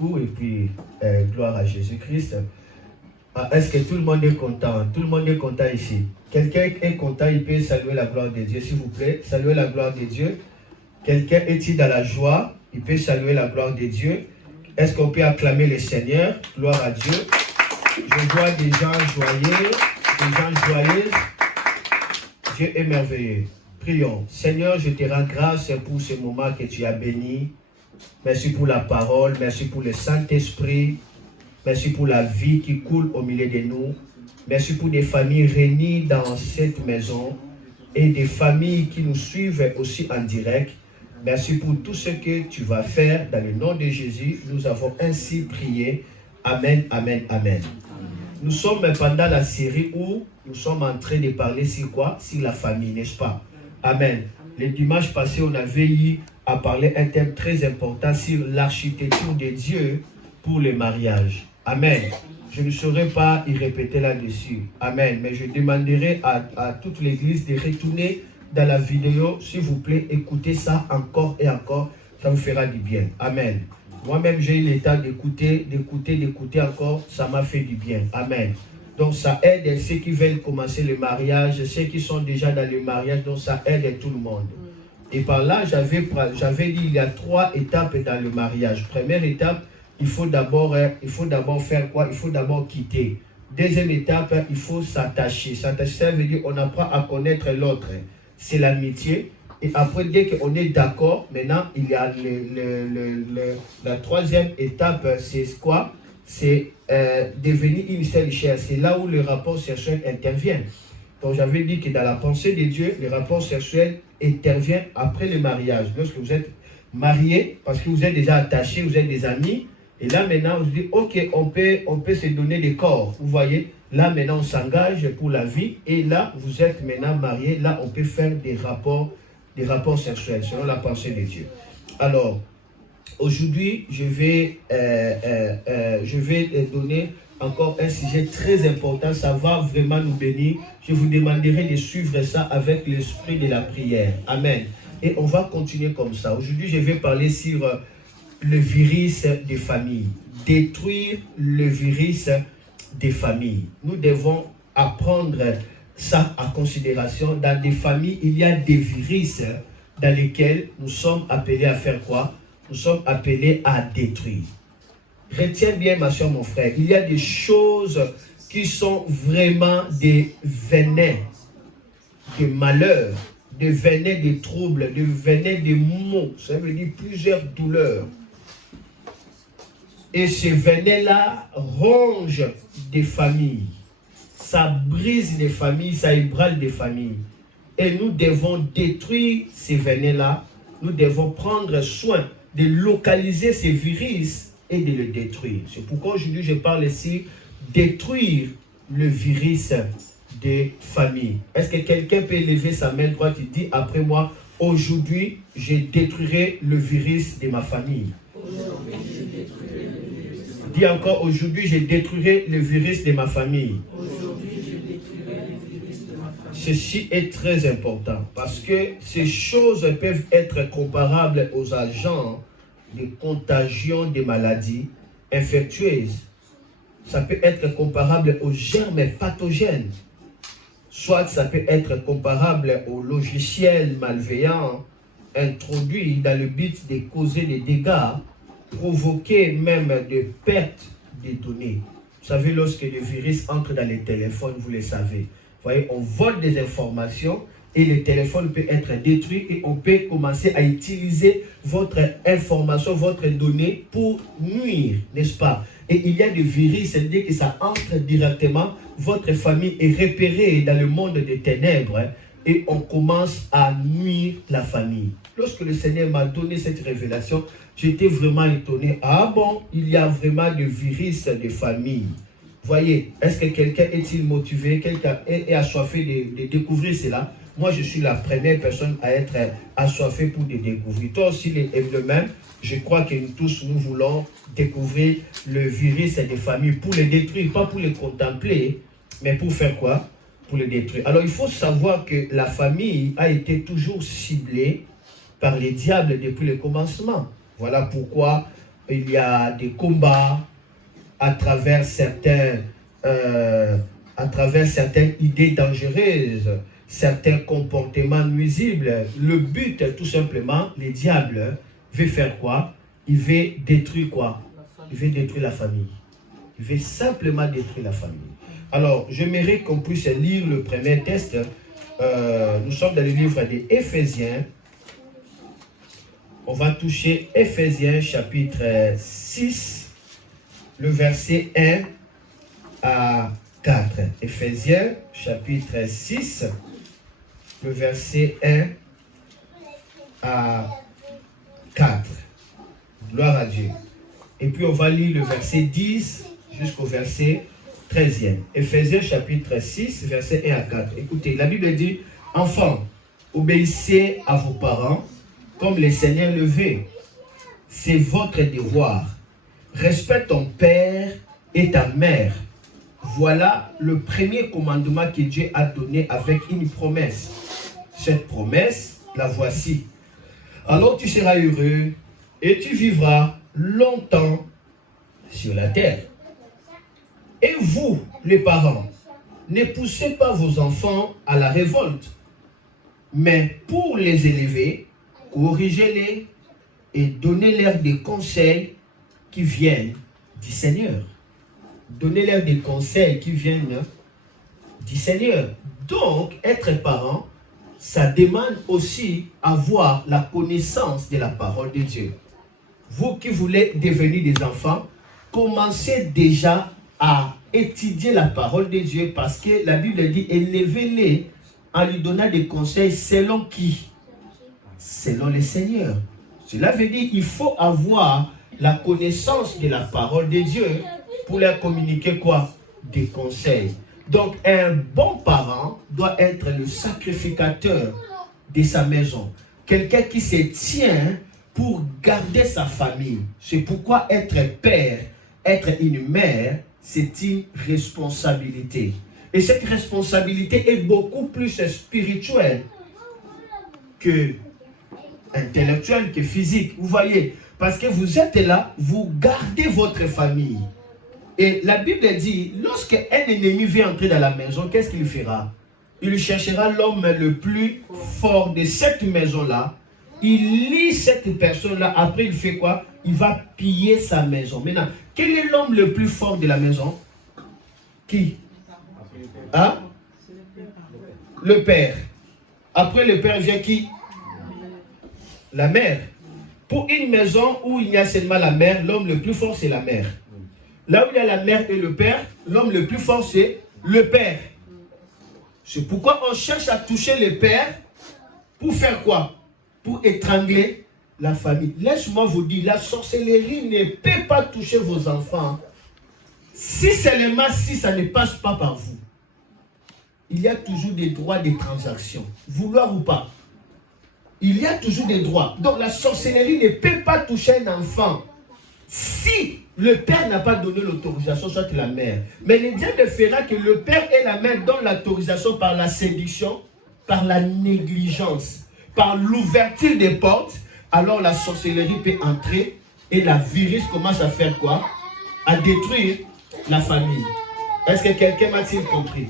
Et puis, gloire à Jésus-Christ. Est-ce que tout le monde est content? Tout le monde est content ici. Quelqu'un est content, il peut saluer la gloire de Dieu, s'il vous plaît. Saluer la gloire de Dieu. Quelqu'un est-il dans la joie? Il peut saluer la gloire de Dieu. Est-ce qu'on peut acclamer le Seigneur? Gloire à Dieu. Je vois des gens joyeux, des gens joyeuses. Dieu est merveilleux. Prions. Seigneur, je te rends grâce pour ce moment que tu as béni. Merci pour la parole, merci pour le Saint-Esprit, merci pour la vie qui coule au milieu de nous. Merci pour des familles réunies dans cette maison et des familles qui nous suivent aussi en direct. Merci pour tout ce que tu vas faire dans le nom de Jésus. Nous avons ainsi prié. Amen, amen, amen. Nous sommes pendant la série où nous sommes en train de parler sur quoi? Sur la famille, n'est-ce pas? Amen. Le dimanche passé, on avait eu à parler un thème très important sur l'architecture de Dieu pour le mariage. Amen. Je ne saurais pas y répéter là-dessus. Amen. Mais je demanderai à toute l'église de retourner dans la vidéo. S'il vous plaît, écoutez ça encore et encore. Ça vous fera du bien. Amen. Moi-même, j'ai eu l'état d'écouter encore. Ça m'a fait du bien. Amen. Donc, ça aide ceux qui veulent commencer le mariage, ceux qui sont déjà dans le mariage. Donc, ça aide tout le monde. Et par là, j'avais dit il y a 3 étapes dans le mariage. Première étape, il faut d'abord faire quoi? Il faut d'abord quitter. Deuxième étape, il faut s'attacher. S'attacher, ça veut dire qu'on apprend à connaître l'autre. C'est l'amitié. Et après, dès qu'on est d'accord, maintenant, il y a la troisième étape, c'est quoi? C'est devenir une seule chair. C'est là où le rapport sexuel intervient. Donc, j'avais dit que dans la pensée de Dieu, le rapport sexuel intervient après le mariage. Lorsque vous êtes marié, parce que vous êtes déjà attachés, vous êtes des amis, et là maintenant, vous dites, ok, on peut se donner des corps. Vous voyez, là maintenant, on s'engage pour la vie, et là, vous êtes maintenant mariés, là, on peut faire des rapports sexuels, selon la pensée de Dieu. Alors, aujourd'hui, je vais donner encore un sujet très important, ça va vraiment nous bénir. Je vous demanderai de suivre ça avec l'esprit de la prière. Amen. Et on va continuer comme ça. Aujourd'hui, je vais parler sur le virus des familles. Détruire le virus des familles. Nous devons apprendre ça en considération. Dans des familles, il y a des virus dans lesquels nous sommes appelés à faire quoi? Nous sommes appelés à détruire. Retiens bien, ma soeur, mon frère, il y a des choses qui sont vraiment des venins, des malheurs, des venins, des troubles, des venins, des maux. Ça veut dire plusieurs douleurs. Et ces venins-là rongent des familles. Ça brise les familles, ça ébranle des familles. Et nous devons détruire ces venins-là. Nous devons prendre soin de localiser ces virus et de le détruire. C'est pourquoi aujourd'hui je parle ici détruire le virus des familles. Est-ce que quelqu'un peut lever sa main droite et dire après moi, aujourd'hui je détruirai le virus de ma famille? Dis encore, aujourd'hui je détruirai le virus de ma famille. Ceci est très important parce que ces choses peuvent être comparables aux agents de contagion des maladies infectieuses. Ça peut être comparable aux germes pathogènes. Soit ça peut être comparable aux logiciels malveillants introduits dans le but de causer des dégâts, provoquer même des pertes de données. Vous savez, lorsque le virus entre dans les téléphones, vous le savez. Vous voyez, on vole des informations et le téléphone peut être détruit et on peut commencer à utiliser votre information, votre donnée pour nuire, n'est-ce pas? Et il y a des virus, c'est-à-dire que ça entre directement, votre famille est repérée dans le monde des ténèbres et on commence à nuire la famille. Lorsque le Seigneur m'a donné cette révélation, j'étais vraiment étonné. Ah bon, il y a vraiment des virus de famille. Voyez, est-ce que quelqu'un est-il motivé, quelqu'un est assoiffé de découvrir cela? Moi, je suis la première personne à être assoiffée pour le découvrir. Toi aussi, le même. Je crois que nous tous, nous voulons découvrir le virus des familles pour le détruire, pas pour le contempler, mais pour faire quoi? Pour le détruire. Alors, il faut savoir que la famille a été toujours ciblée par les diables depuis le commencement. Voilà pourquoi il y a des combats à travers certaines idées dangereuses, certains comportements nuisibles. Le but, tout simplement, les diables veut faire quoi? Il veut détruire quoi? Il veut détruire la famille. Il veut simplement détruire la famille. Alors, j'aimerais qu'on puisse lire le premier texte. Nous sommes dans le livre des Éphésiens. On va toucher Éphésiens chapitre 6, le verset 1 à 4. Éphésiens chapitre 6, le verset 1 à 4. Gloire à Dieu. Et puis on va lire le verset 10 jusqu'au verset 13e. Éphésiens chapitre 6, verset 1 à 4. Écoutez, la Bible dit, « Enfants, obéissez à vos parents, comme le Seigneur le veut. C'est votre devoir. Respecte ton père et ta mère. Voilà le premier commandement que Dieu a donné avec une promesse. Cette promesse, la voici. Alors tu seras heureux et tu vivras longtemps sur la terre. Et vous, les parents, ne poussez pas vos enfants à la révolte, mais pour les élever, corrigez-les et donnez-leur des conseils qui viennent du Seigneur. Donnez-leur des conseils qui viennent du Seigneur. Donc, être parent, ça demande aussi avoir la connaissance de la parole de Dieu. Vous qui voulez devenir des enfants, commencez déjà à étudier la parole de Dieu parce que la Bible dit élevez-les en lui donnant des conseils selon qui? Selon le Seigneur. Cela veut dire qu'il faut avoir la connaissance de la parole de Dieu pour leur communiquer quoi? Des conseils. Donc un bon parent doit être le sacrificateur de sa maison. Quelqu'un qui se tient pour garder sa famille. C'est pourquoi être père, être une mère, c'est une responsabilité. Et cette responsabilité est beaucoup plus spirituelle que intellectuelle, que physique. Vous voyez, parce que vous êtes là, vous gardez votre famille. Et la Bible dit, lorsqu'un ennemi vient entrer dans la maison, qu'est-ce qu'il fera? Il cherchera l'homme le plus fort de cette maison-là. Il lit cette personne-là. Après, il fait quoi? Il va piller sa maison. Maintenant, quel est l'homme le plus fort de la maison? Qui? Hein? Le père. Après le père vient qui? La mère. Pour une maison où il y a seulement la mère, l'homme le plus fort, c'est la mère. Là où il y a la mère et le père, l'homme le plus fort, c'est le père. C'est pourquoi on cherche à toucher le père pour faire quoi? Pour étrangler la famille. Laisse-moi vous dire, la sorcellerie ne peut pas toucher vos enfants. Si seulement si ça ne passe pas par vous. Il y a toujours des droits de transaction. Vouloir ou pas. Il y a toujours des droits. Donc la sorcellerie ne peut pas toucher un enfant. Si le père n'a pas donné l'autorisation, soit la mère. Mais le diable fera que le père et la mère donnent l'autorisation par la séduction, par la négligence, par l'ouverture des portes. Alors la sorcellerie peut entrer et la virus commence à faire quoi? À détruire la famille. Est-ce que quelqu'un m'a-t-il compris?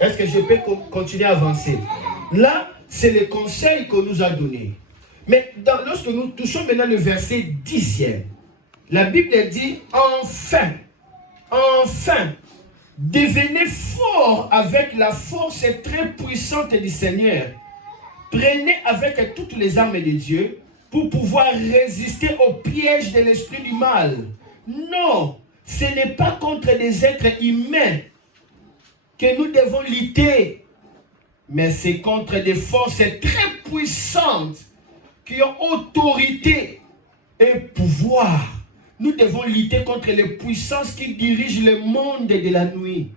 Est-ce que je peux continuer à avancer? Là, c'est le conseil qu'on nous a donné. Mais lorsque nous touchons maintenant le verset 10e, la Bible dit, enfin, devenez fort avec la force très puissante du Seigneur. Prenez avec toutes les armes de Dieu pour pouvoir résister au piège de l'esprit du mal. Non, ce n'est pas contre des êtres humains que nous devons lutter, mais c'est contre des forces très puissantes qui ont autorité et pouvoir. Nous devons lutter contre les puissances qui dirigent le monde de la nuit,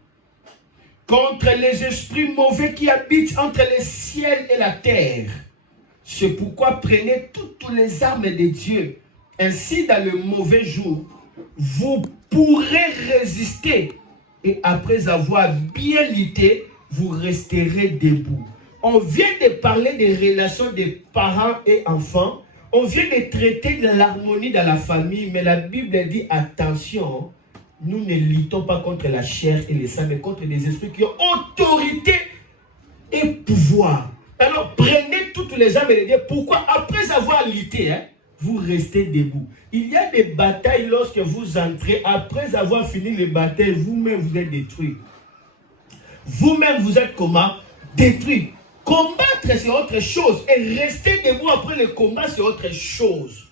contre les esprits mauvais qui habitent entre le ciel et la terre. C'est pourquoi prenez toutes les armes de Dieu. Ainsi, dans le mauvais jour, vous pourrez résister. Et après avoir bien lutté, vous resterez debout. On vient de parler des relations des parents et enfants. On vient de traiter de l'harmonie dans la famille, mais la Bible dit attention, nous ne luttons pas contre la chair et le sang, mais contre les esprits qui ont autorité et pouvoir. Alors prenez toutes les âmes et les dieux. Pourquoi? Après avoir lutté, vous restez debout. Il y a des batailles lorsque vous entrez, après avoir fini les batailles, vous-même vous êtes détruit. Vous-même vous êtes comment? Détruit. Combattre c'est autre chose et rester debout après le combat c'est autre chose.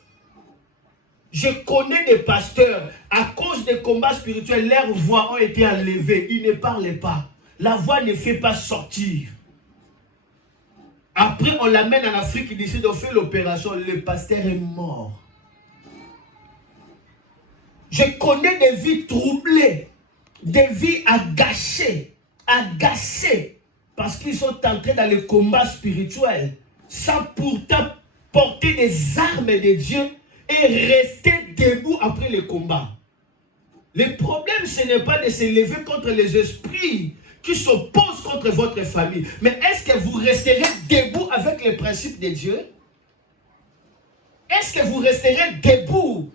Je connais des pasteurs, à cause des combats spirituels, leurs voix ont été enlevées. Ils ne parlaient pas. La voix ne fait pas sortir. Après, on l'amène en Afrique, il décide de faire l'opération. Le pasteur est mort. Je connais des vies troublées, des vies agacées, parce qu'ils sont entrés dans le combat spirituel, sans pourtant porter des armes de Dieu et rester debout après le combat. Le problème, ce n'est pas de se lever contre les esprits qui s'opposent contre votre famille. Mais est-ce que vous resterez debout avec les principes de Dieu? Est-ce que vous resterez debout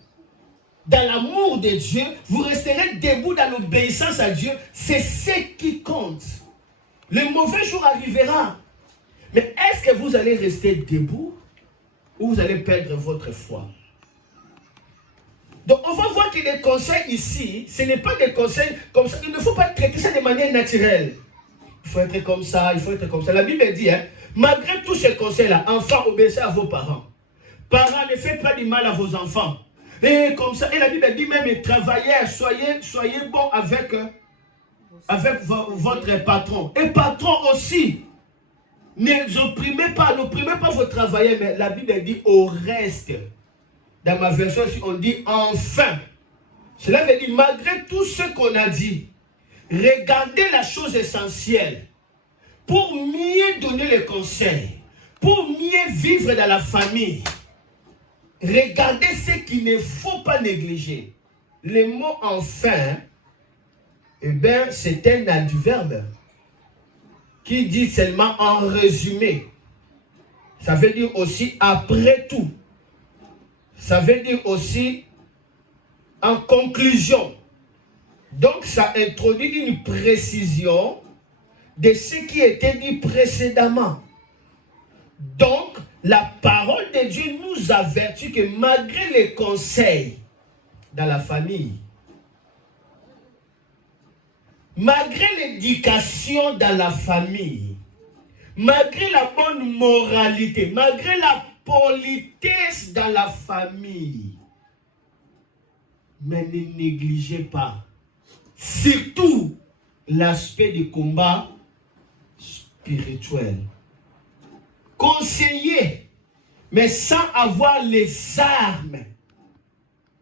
dans l'amour de Dieu? Vous resterez debout dans l'obéissance à Dieu? C'est ce qui compte. Le mauvais jour arrivera. Mais est-ce que vous allez rester debout ou vous allez perdre votre foi? Donc on va voir que les conseils ici, ce n'est pas des conseils comme ça. Il ne faut pas traiter ça de manière naturelle. Il faut être comme ça, il faut être comme ça. La Bible dit, malgré tous ces conseils-là, enfants, obéissez à vos parents. Parents, ne faites pas du mal à vos enfants. Et comme ça, et la Bible dit même, travaillez, soyez bons avec votre patron. Et patron aussi, n'opprimez pas vos travailleurs, mais la Bible dit au reste. Dans ma version, on dit enfin. Cela veut dire, malgré tout ce qu'on a dit, regardez la chose essentielle. Pour mieux donner les conseils, pour mieux vivre dans la famille, regardez ce qu'il ne faut pas négliger. Le mot enfin, eh bien, c'est un adverbe qui dit seulement en résumé. Ça veut dire aussi après tout. Ça veut dire aussi en conclusion. Donc ça introduit une précision de ce qui était dit précédemment. Donc la parole de Dieu nous avertit que malgré les conseils dans la famille, malgré l'éducation dans la famille, malgré la bonne moralité, malgré la politesse dans la famille, mais ne négligez pas surtout l'aspect du combat spirituel. Conseillez, mais sans avoir les armes,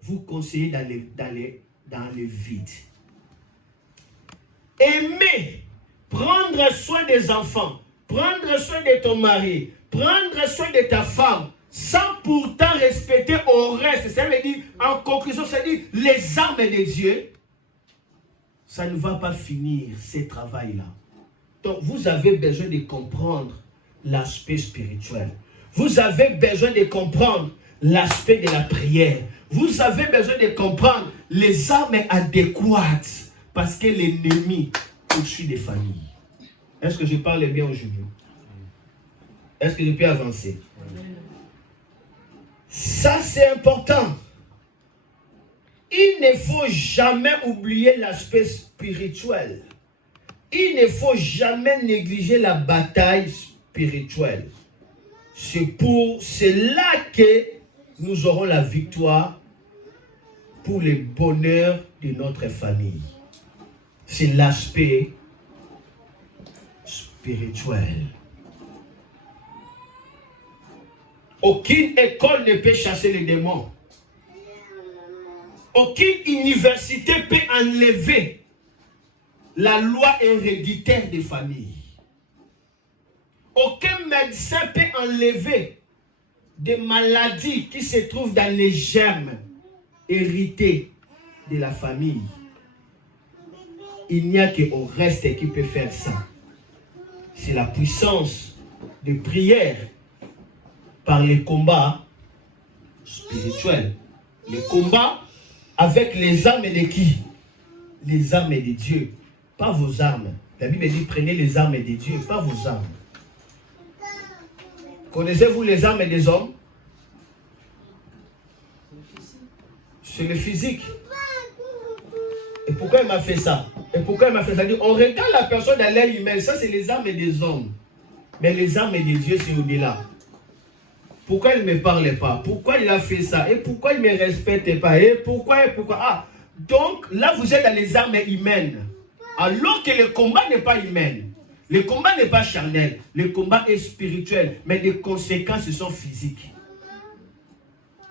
vous conseillez dans le vide. Aimez, prendre soin des enfants, prendre soin de ton mari, prendre soin de ta femme, sans pourtant respecter au reste. Ça veut dire, en conclusion, ça veut dire les armes de Dieu. Ça ne va pas finir ce travail-là. Donc, vous avez besoin de comprendre l'aspect spirituel. Vous avez besoin de comprendre l'aspect de la prière. Vous avez besoin de comprendre les armes adéquates parce que l'ennemi poursuit des familles. Est-ce que je parle bien aujourd'hui? Est-ce que je peux avancer? Ça, c'est important. Il ne faut jamais oublier l'aspect spirituel. Il ne faut jamais négliger la bataille spirituelle. C'est pour cela que nous aurons la victoire pour le bonheur de notre famille. C'est l'aspect spirituel. Aucune école ne peut chasser les démons. Aucune université peut enlever la loi héréditaire des familles. Aucun médecin peut enlever des maladies qui se trouvent dans les germes hérités de la famille. Il n'y a qu'au reste qui peut faire ça. C'est la puissance de prière par les combats spirituel. Le combat avec les armes de qui? Les armes de Dieu, pas vos armes. La Bible dit prenez les armes de Dieu, pas vos armes. Connaissez-vous les armes des hommes? C'est le physique. Et pourquoi il m'a fait ça? Et pourquoi il m'a fait ça? On regarde la personne à l'air humain, ça c'est les armes des hommes. Mais les armes de Dieu c'est au-delà. Pourquoi il ne me parle pas? Pourquoi il a fait ça? Et pourquoi il ne me respecte pas? Et pourquoi? Ah, donc là vous êtes dans les armes humaines. Alors que le combat n'est pas humain. Le combat n'est pas charnel. Le combat est spirituel. Mais les conséquences sont physiques.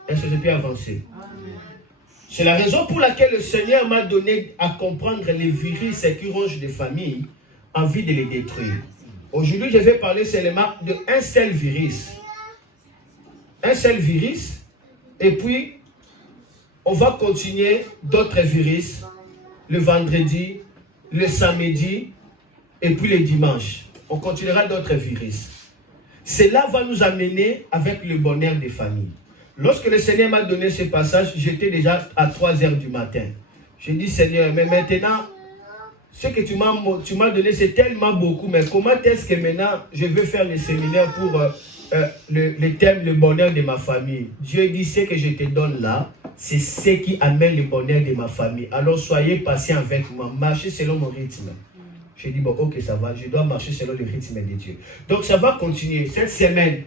Est-ce que je peux avancer? C'est la raison pour laquelle le Seigneur m'a donné à comprendre les virus qui rongent des familles, envie de les détruire. Aujourd'hui, je vais parler seulement d'un seul virus. Un seul virus. Et puis, on va continuer d'autres virus le vendredi, le samedi et puis le dimanche. On continuera d'autres virus. Cela va nous amener avec le bonheur des familles. Lorsque le Seigneur m'a donné ce passage, j'étais déjà à 3 h du matin. J'ai dit, Seigneur, mais maintenant, ce que tu m'as donné, c'est tellement beaucoup, mais comment est-ce que maintenant, je vais faire le séminaire pour le thème, le bonheur de ma famille? Dieu dit, ce que je te donne là, c'est ce qui amène le bonheur de ma famille. Alors, soyez patient avec moi, marchez selon mon rythme. J'ai dit, bon, ok, ça va, je dois marcher selon le rythme de Dieu. Donc, ça va continuer cette semaine,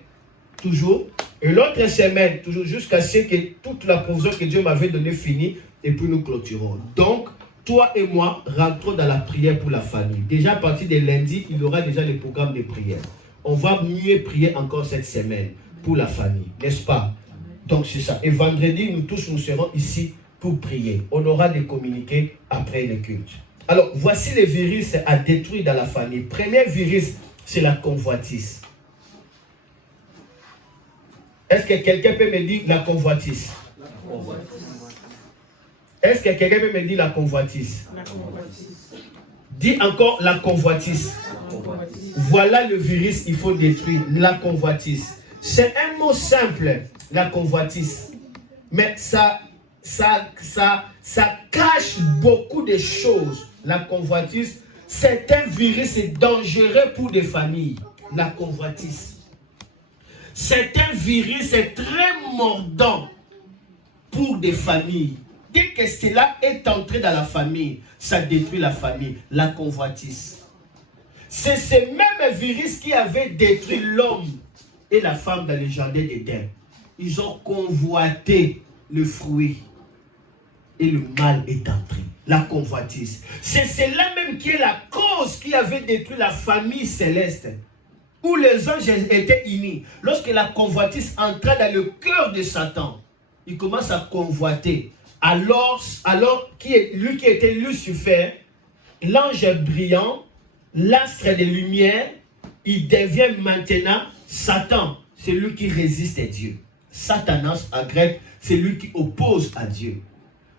toujours. Et l'autre semaine, toujours jusqu'à ce que toute la provision que Dieu m'avait donnée finisse, et puis nous clôturons. Donc, toi et moi, rentrons dans la prière pour la famille. Déjà, à partir de lundi, il y aura déjà le programme de prière. On va mieux prier encore cette semaine pour la famille, n'est-ce pas? Donc, c'est ça. Et vendredi, nous tous, nous serons ici pour prier. On aura des communiqués après le culte. Alors, voici les virus à détruire dans la famille. Premier virus, c'est la convoitise. Est-ce que quelqu'un peut me dire la convoitise? Est-ce que quelqu'un peut me dire la convoitise? Dis encore la convoitise. Voilà le virus qu'il faut détruire, la convoitise. C'est un mot simple, la convoitise. Mais ça cache beaucoup de choses. La convoitise, c'est un virus dangereux pour des familles. La convoitise. C'est un virus très mordant pour des familles. Dès que cela est entré dans la famille, ça détruit la famille. La convoitise. C'est ce même virus qui avait détruit l'homme et la femme dans le jardin d'Éden. Ils ont convoité le fruit. Et le mal est entré. La convoitise. C'est cela même qui est la cause qui avait détruit la famille céleste. Où les anges étaient unis. Lorsque la convoitise entra dans le cœur de Satan, il commence à convoiter. Alors lui qui était Lucifer, l'ange brillant, l'astre de lumière, il devient maintenant Satan. C'est lui qui résiste à Dieu. Satanas, en grec, c'est lui qui oppose à Dieu.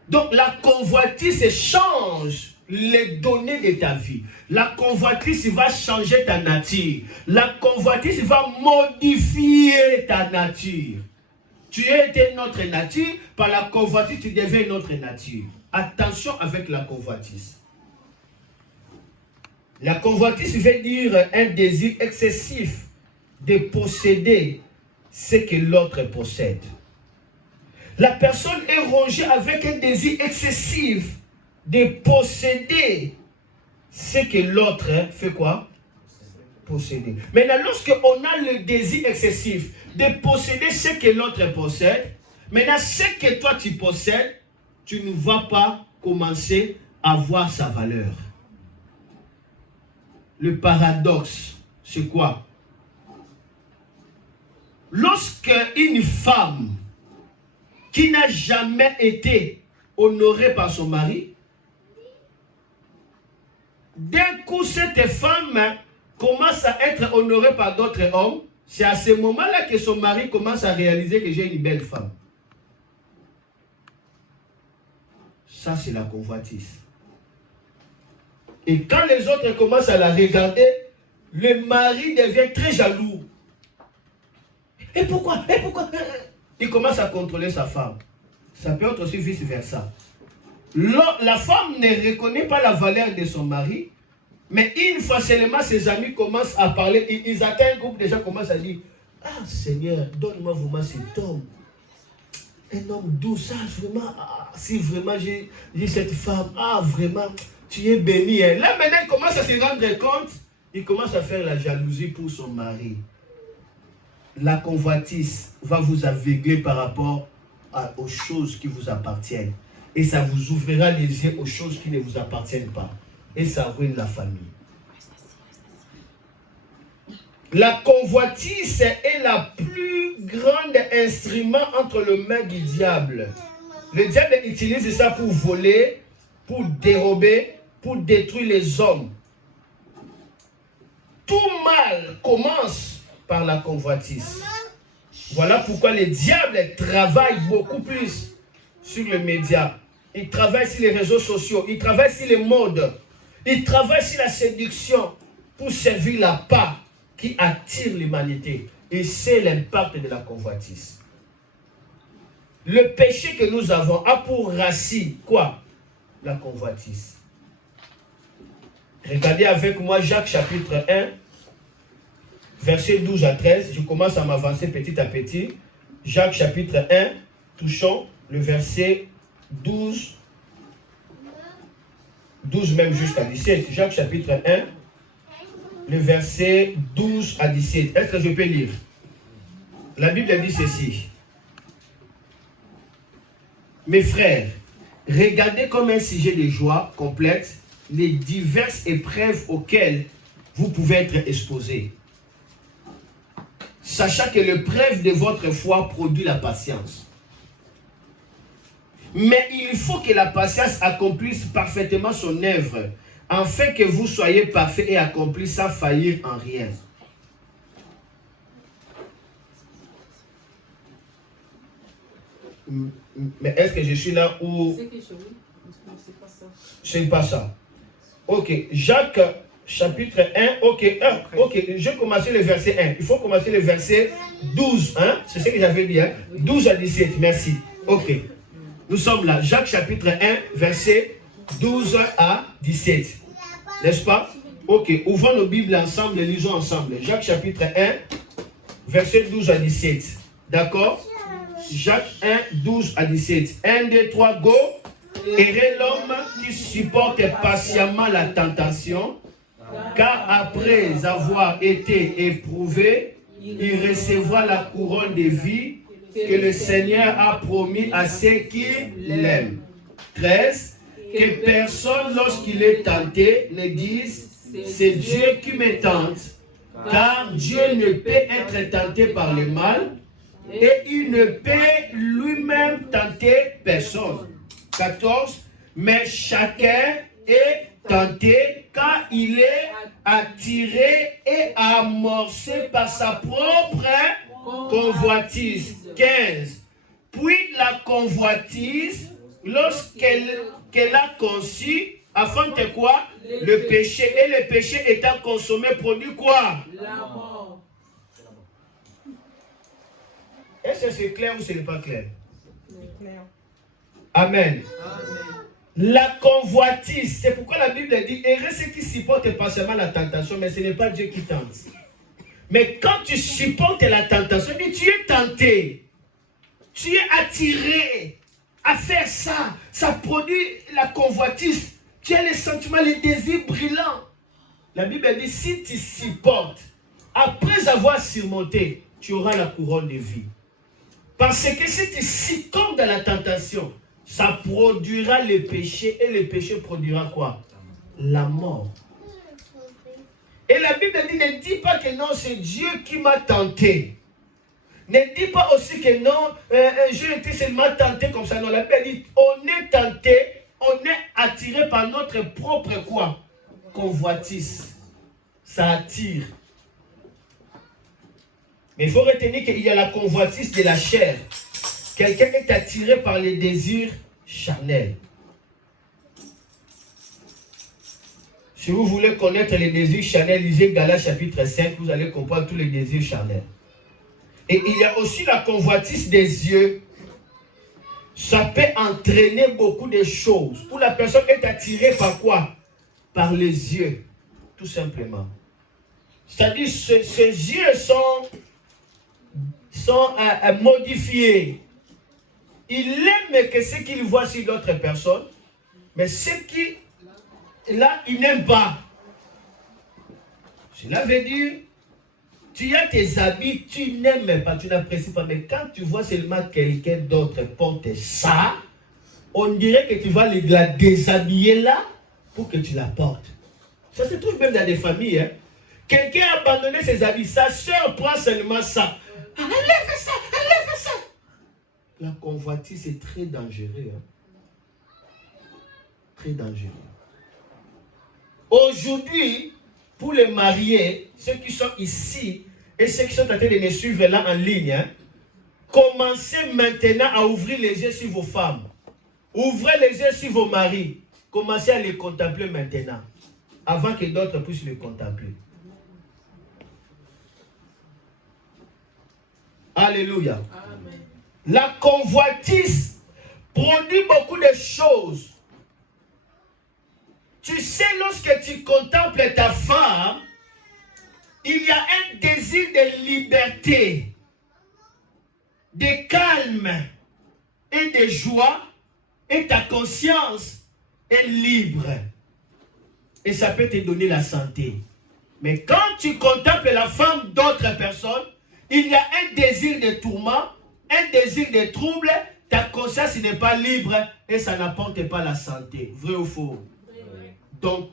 Donc la convoitise change les données de ta vie. La convoitise va changer ta nature. La convoitise va modifier ta nature. Tu étais notre nature, par la convoitise tu deviens notre nature. Attention avec la convoitise. La convoitise veut dire un désir excessif de posséder ce que l'autre possède. La personne est rongée avec un désir excessif de posséder ce que l'autre fait quoi? Posséder. Maintenant, lorsqu'on a le désir excessif de posséder ce que l'autre possède, maintenant, ce que toi tu possèdes, tu ne vas pas commencer à voir sa valeur. Le paradoxe, c'est quoi? Lorsque une femme qui n'a jamais été honorée par son mari, d'un coup, cette femme commence à être honorée par d'autres hommes. C'est à ce moment-là que son mari commence à réaliser que j'ai une belle femme. Ça, c'est la convoitise. Et quand les autres commencent à la regarder, le mari devient très jaloux. Et pourquoi? il commence à contrôler sa femme. Ça peut être aussi vice-versa. La femme ne reconnaît pas la valeur de son mari, mais une fois seulement ses amis commencent à parler, ils atteignent un groupe, des gens commencent à dire, ah Seigneur, donne-moi vraiment cet homme. Un homme doux, ça vraiment, si vraiment j'ai cette femme, vraiment, tu es béni. Hein. Là maintenant, il commence à se rendre compte, il commence à faire la jalousie pour son mari. La convoitise va vous aveugler par rapport aux choses qui vous appartiennent. Et ça vous ouvrira les yeux aux choses qui ne vous appartiennent pas. Et ça ruine la famille. La convoitise est la plus grande instrument entre les mains du diable. Le diable utilise ça pour voler, pour dérober, pour détruire les hommes. Tout mal commence par la convoitise. Voilà pourquoi le diable travaille beaucoup plus sur les médias. Il travaille sur les réseaux sociaux. Il travaille sur les modes. Il travaille sur la séduction pour servir la part qui attire l'humanité. Et c'est l'impact de la convoitise. Le péché que nous avons a pour racine quoi? La convoitise. Regardez avec moi Jacques chapitre 1, verset 12 à 13. Je commence à m'avancer petit à petit. Jacques chapitre 1, touchons le verset 12 même jusqu'à 17. Jacques chapitre 1, le verset 12 à 17. Est-ce que je peux lire? La Bible dit ceci. Mes frères, regardez comme un sujet de joie complète les diverses épreuves auxquelles vous pouvez être exposés. Sachant que l'épreuve de votre foi produit la patience. Mais il faut que la patience accomplisse parfaitement son œuvre, afin que vous soyez parfaits et accomplis sans faillir en rien. Mais est-ce que je suis là où... C'est pas ça. Ok, Jacques chapitre 1, ok, je vais commencer le verset 1. Il faut commencer le verset 12, hein? C'est ce que j'avais dit, hein? 12 à 17, merci. Ok, nous sommes là, Jacques chapitre 1, verset 12 à 17. N'est-ce pas? Ok, ouvrons nos Bibles ensemble et lisons ensemble. Jacques chapitre 1, verset 12 à 17. D'accord? Jacques 1, 12 à 17. 1, 2, 3, go! Heureux l'homme qui supporte patiemment la tentation, car après avoir été éprouvé, il recevra la couronne de vie que le Seigneur a promis à ceux qui l'aiment. 13. Que personne, lorsqu'il est tenté, ne dise « C'est Dieu qui me tente », car Dieu ne peut être tenté par le mal, et il ne peut lui-même tenter personne. 14. Mais chacun est tenté quand il est attiré et amorcé par sa propre convoitise. 15. Puis la convoitise, lorsqu'elle a conçu, afin de quoi? Le péché. Et le péché étant consommé produit quoi? La mort. Est-ce que c'est clair ou ce n'est pas clair? C'est clair. Amen. Amen. La convoitise, c'est pourquoi la Bible dit, heureux ceux qui supportent patiemment la tentation, mais ce n'est pas Dieu qui tente. Mais quand tu supportes la tentation, tu es tenté, tu es attiré à faire ça, ça produit la convoitise, tu as les sentiments, les désirs brûlants. La Bible dit, si tu supportes, après avoir surmonté, tu auras la couronne de vie. Parce que si tu succombes dans la tentation, ça produira le péché, et le péché produira quoi? La mort. Et la Bible dit, ne dis pas que non, c'est Dieu qui m'a tenté. Ne dis pas aussi que non, j'ai été seulement tenté comme ça. Non, la Bible dit, on est tenté, on est attiré par notre propre quoi? Convoitise. Ça attire. Mais il faut retenir qu'il y a la convoitise de la chair. Quelqu'un est attiré par les désirs charnels. Si vous voulez connaître les désirs charnels, lisez Galates chapitre 5, vous allez comprendre tous les désirs charnels. Et Et il y a aussi la convoitise des yeux. Ça peut entraîner beaucoup de choses. Où la personne est attirée par quoi? Par les yeux, tout simplement. C'est-à-dire que ces yeux sont modifiés. Il aime que ce qu'il voit sur d'autres personnes, mais ce qui, là, il n'aime pas. Cela veut dire, tu as tes habits, tu n'aimes pas, tu n'apprécies pas, mais quand tu vois seulement quelqu'un d'autre porter ça, on dirait que tu vas la déshabiller là pour que tu la portes. Ça se trouve même dans des familles. Hein. Quelqu'un a abandonné ses habits, sa soeur prend seulement ça. Enlève ça, enlève ça. La convoitise est très dangereux. Hein. Très dangereux. Aujourd'hui, pour les mariés, ceux qui sont ici et ceux qui sont en train de me suivre là en ligne, hein, commencez maintenant à ouvrir les yeux sur vos femmes. Ouvrez les yeux sur vos maris. Commencez à les contempler maintenant, avant que d'autres puissent les contempler. Alléluia. Amen. La convoitise produit beaucoup de choses. Tu sais, lorsque tu contemples ta femme, il y a un désir de liberté, de calme et de joie, et ta conscience est libre. Et ça peut te donner la santé. Mais quand tu contemples la femme d'autres personnes, il y a un désir de tourment, un désir de trouble, ta conscience n'est pas libre et ça n'apporte pas la santé. Vrai ou faux? Donc,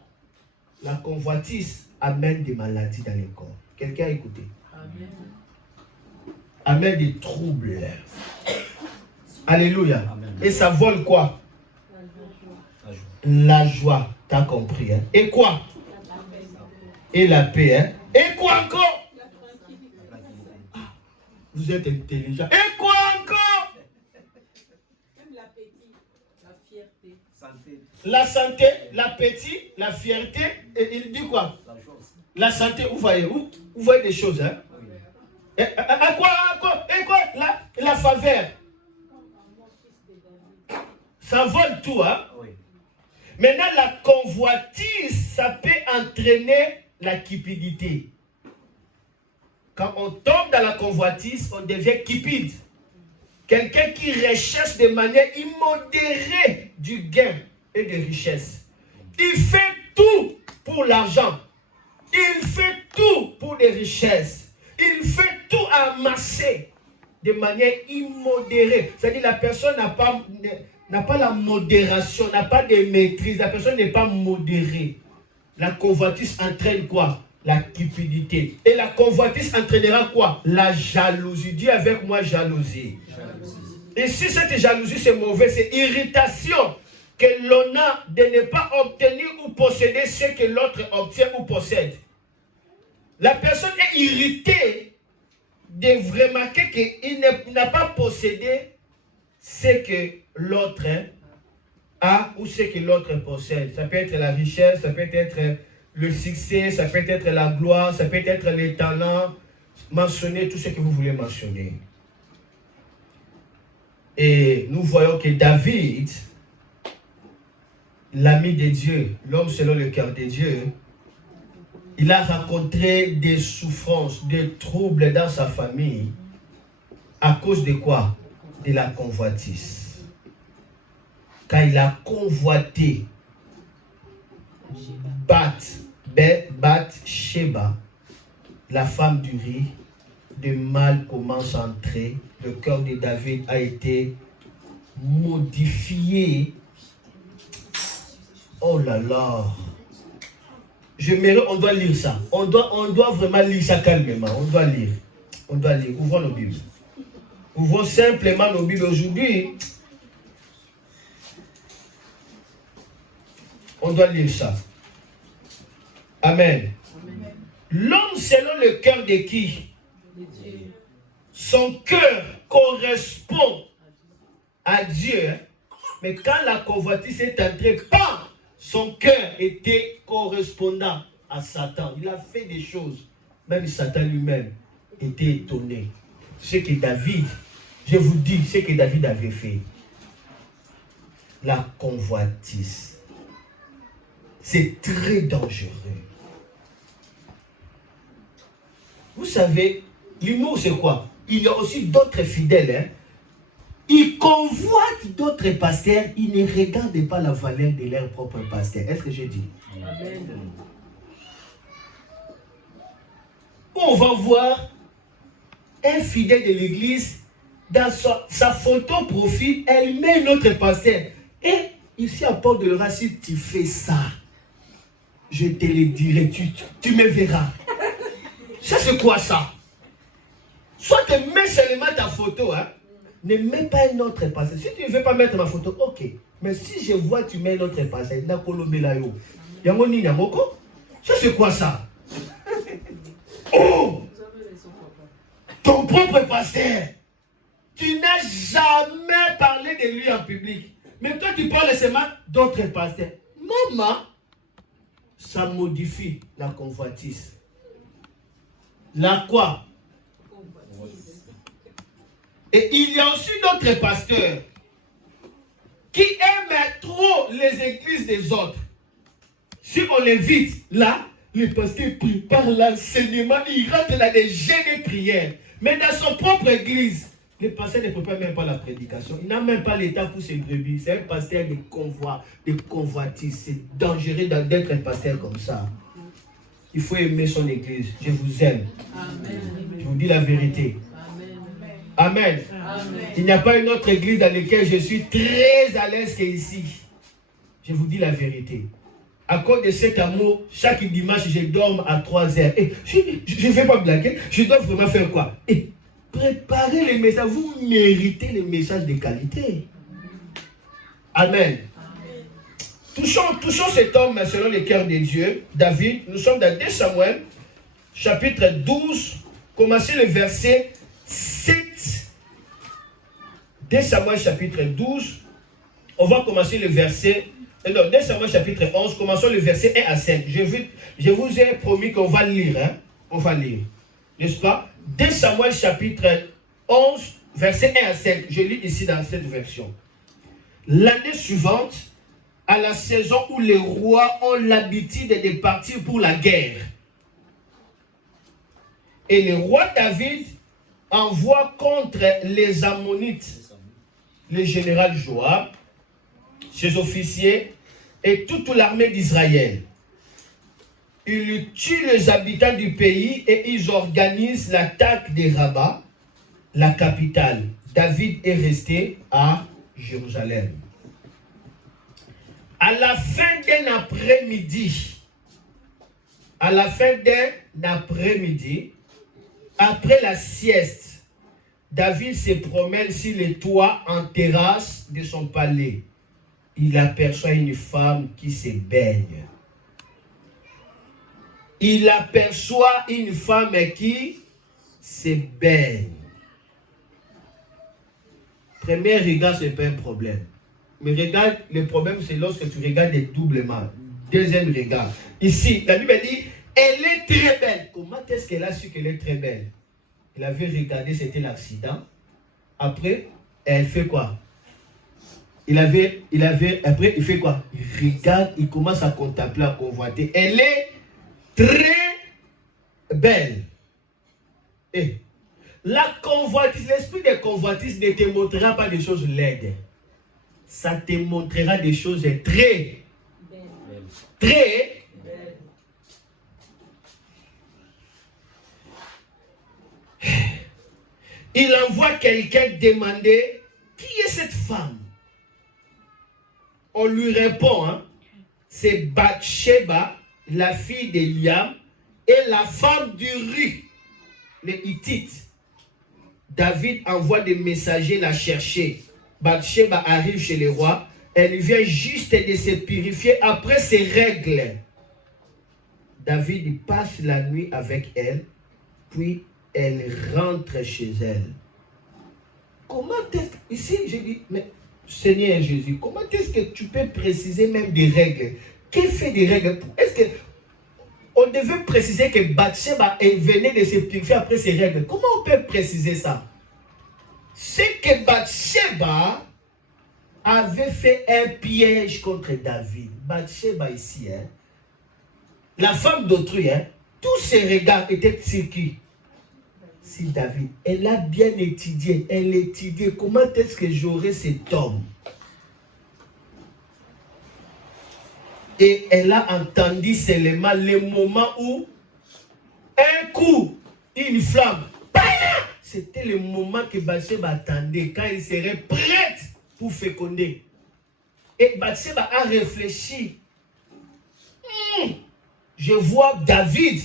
la convoitise amène des maladies dans le corps. Quelqu'un a écouté? Amen. Amène des troubles. Alléluia. Amen. Et ça vole quoi? La joie. T'as compris, hein? Et quoi? Et la paix, hein? Et quoi encore? Vous êtes intelligent. Et quoi encore? Même l'appétit, la fierté. La santé, l'appétit, la fierté, et il dit quoi? La santé, vous voyez des choses, hein? Et quoi? La faveur. Ça vole tout, hein? Maintenant, la convoitise, ça peut entraîner la cupidité. Quand on tombe dans la convoitise, on devient cupide. Quelqu'un qui recherche de manière immodérée du gain et de richesse. Il fait tout pour l'argent. Il fait tout pour des richesses. Il fait tout amasser de manière immodérée. C'est-à-dire la personne n'a pas la modération, n'a pas de maîtrise. La personne n'est pas modérée. La convoitise entraîne quoi? La cupidité. Et la convoitise entraînera quoi? La jalousie. Dis avec moi jalousie. Et si cette jalousie c'est mauvais, c'est irritation que l'on a de ne pas obtenir ou posséder ce que l'autre obtient ou possède. La personne est irritée de remarquer qu'il n'a pas possédé ce que l'autre a ou ce que l'autre possède. Ça peut être la richesse, ça peut être le succès, ça peut être la gloire, ça peut être les talents. Mentionnez tout ce que vous voulez mentionner. Et nous voyons que David, l'ami de Dieu, l'homme selon le cœur de Dieu, il a rencontré des souffrances, des troubles dans sa famille. À cause de quoi? De la convoitise. Quand il a convoité Bath-sheba, la femme du riz, le mal commence à entrer. Le cœur de David a été modifié. Oh là là. On doit lire ça. On doit vraiment lire ça calmement. On doit lire. Ouvrons nos Bibles. Ouvrons simplement nos Bibles aujourd'hui. On doit lire ça. Amen. Amen. L'homme selon le cœur de qui? Son cœur correspond à Dieu. Mais quand la convoitise est entrée, son cœur était correspondant à Satan. Il a fait des choses. Même Satan lui-même était étonné. ce que David, je vous dis ce que David avait fait. La convoitise. C'est très dangereux. Vous savez, l'humour c'est quoi? Il y a aussi d'autres fidèles. Hein? Ils convoitent d'autres pasteurs, ils ne regardent pas la valeur de leur propre pasteur. Est-ce que j'ai dit? Amen. On va voir un fidèle de l'église, dans sa photo profil, elle met notre pasteur. Et ici à Port de l'Ora, si tu fais ça, je te le dirai, tu me verras. Ça c'est quoi ça? Soit tu mets seulement ta photo, hein? Ne mets pas un autre pasteur. Si tu ne veux pas mettre ma photo, ok. Mais si je vois tu mets un autre pasteur, ça c'est quoi ça? Oh! Ton propre pasteur. Tu n'as jamais parlé de lui en public. Mais toi tu parles seulement d'autres pasteurs. Maman, ça modifie la convoitise. La quoi? Et il y a aussi d'autres pasteurs qui aiment trop les églises des autres. Si on les vide, là, le pasteur prépare l'enseignement, il rentre dans des jeûnes de prière. Mais dans son propre église, le pasteur ne prépare même pas la prédication. Il n'a même pas l'état pour ses brebis. C'est un pasteur de convoi, de convoitise. C'est dangereux d'être un pasteur comme ça. Il faut aimer son église. Je vous aime. Amen. Je vous dis la vérité. Amen. Amen. Il n'y a pas une autre église dans laquelle je suis très à l'aise qu'ici. Je vous dis la vérité. À cause de cet amour, chaque dimanche, je dors à 3 heures. Et je ne vais pas blaguer. Je dois vraiment faire quoi? Et préparer les messages. Vous méritez les messages de qualité. Amen. Touchons cet homme selon le cœur de Dieu, David. Nous sommes dans 2 Samuel, chapitre 12. Commencez le verset 7. 2 Samuel, chapitre 12. On va commencer le verset... Non, 2 Samuel, chapitre 11. Commençons le verset 1 à 5. Je vous ai promis qu'on va lire. Hein? On va lire. N'est-ce pas? 2 Samuel, chapitre 11, verset 1 à 5. Je lis ici dans cette version. L'année suivante, à la saison où les rois ont l'habitude de partir pour la guerre. Et le roi David envoie contre les Ammonites le général Joab, ses officiers et toute l'armée d'Israël. Ils tuent les habitants du pays et ils organisent l'attaque de Rabat, la capitale. David est resté à Jérusalem. À la fin d'un après-midi, après la sieste, David se promène sur le toit en terrasse de son palais. Il aperçoit une femme qui se baigne. Il aperçoit une femme qui se baigne. Premier regard, ce n'est pas un problème. Mais regarde, le problème, c'est lorsque tu regardes doublement. Deuxième regard. Ici, la Bible dit, elle est très belle. Comment est-ce qu'elle a su qu'elle est très belle? Elle avait regardé, c'était l'accident. Après, elle fait quoi? Après, il fait quoi? Il regarde, il commence à contempler, à convoiter. Elle est très belle. Et la convoitise, l'esprit de convoitise ne te montrera pas des choses laides. Ça te montrera des choses très belles. Il envoie quelqu'un demander qui est cette femme. On lui répond, hein, c'est Bathsheba, la fille d'Eliam, et la femme d'Uri, les Hittites. David envoie des messagers la chercher. Bathsheba arrive chez le roi. Elle vient juste de se purifier après ses règles. David passe la nuit avec elle, puis elle rentre chez elle. Comment est-ce... Ici, je dis, mais Seigneur Jésus, comment est-ce que tu peux préciser même des règles? Quel fait des règles? Est-ce que on devait préciser que Bathsheba venait de se purifier après ses règles? Comment on peut préciser ça? c'est que Bathsheba avait fait un piège contre David. Bathsheba ici, hein, la femme d'autrui, hein, tous ses regards étaient sur qui? Si David. Elle a bien étudié. Elle étudié comment est-ce que j'aurai cet homme. Et elle a entendu seulement le moment où un coup, une flamme, c'était le moment que Bathsheba attendait, quand il serait prête pour féconder. Et Bathsheba a réfléchi. Je vois David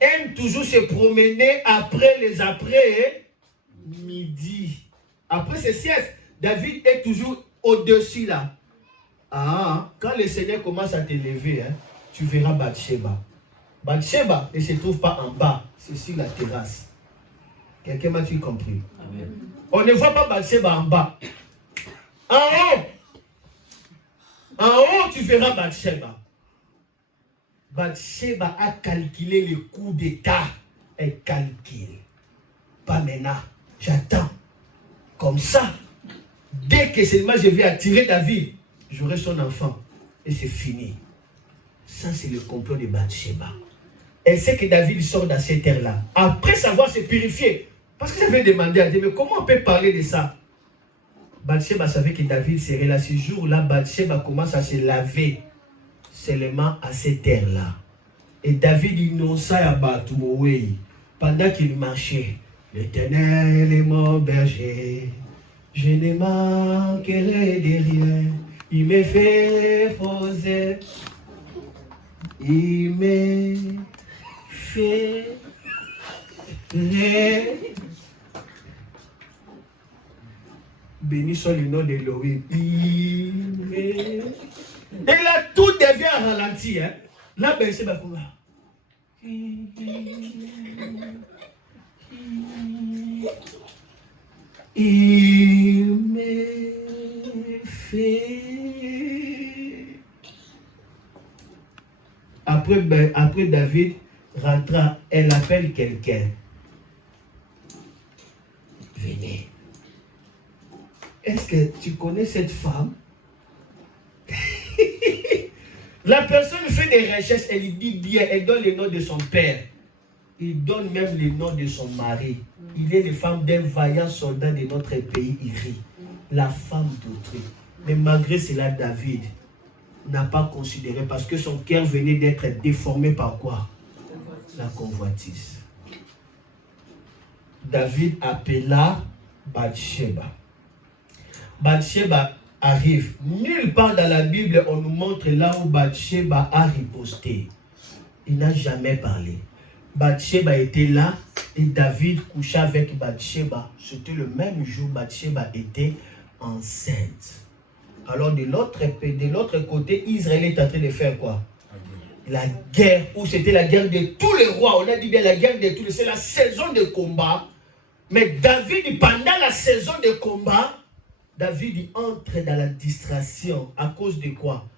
aime toujours se promener après les après-midi. Après ces siestes, David est toujours au-dessus là. Ah, quand le Seigneur commence à te lever, hein, tu verras Bathsheba. Bathsheba ne se trouve pas en bas, c'est sur la terrasse. Quelqu'un m'a-t-il compris? Amen. On ne voit pas Bathsheba en bas. En haut, tu verras Bathsheba. Bathsheba a calculé le coup d'état. Elle calcule. Pas maintenant. J'attends. Comme ça, dès que seulement je vais attirer David, j'aurai son enfant. Et c'est fini. Ça, c'est le complot de Bathsheba. Elle sait que David sort dans cette terre-là. Après savoir se purifier. Parce que j'avais demandé à Dieu, mais comment on peut parler de ça? Bathsheba savait que David serait là. Ce jour-là, Bathsheba commence à se laver seulement à cette terre-là. Et David innonça à Bathumoué pendant qu'il marchait. L'Éternel est mon berger. Je ne manquerai de rien. Il me fait poser. Il me fait béni soit le nom d'Elohim. Et là, tout devient ralenti. Hein? Là, ben, c'est pas il me fait. Après David rentra, elle appelle quelqu'un. Venez. Est-ce que tu connais cette femme? La personne fait des recherches, elle lui dit bien, elle donne le nom de son père. Il donne même le nom de son mari. Il est le femme d'un vaillant soldat de notre pays, Iri. La femme d'autrui. Mais malgré cela, David n'a pas considéré parce que son cœur venait d'être déformé par quoi? La convoitise. David appela Bathsheba. Bathsheba arrive. Nulle part dans la Bible, on nous montre là où Bathsheba a riposté. Il n'a jamais parlé. Bathsheba était là et David coucha avec Bathsheba. C'était le même jour où Bathsheba était enceinte. Alors de l'autre côté, Israël est en train de faire quoi? La guerre, où c'était la guerre de tous les rois. On a dit bien la guerre de tous les... C'est la saison de combat. Mais David, pendant la saison de combat, David entre dans la distraction. À cause de quoi?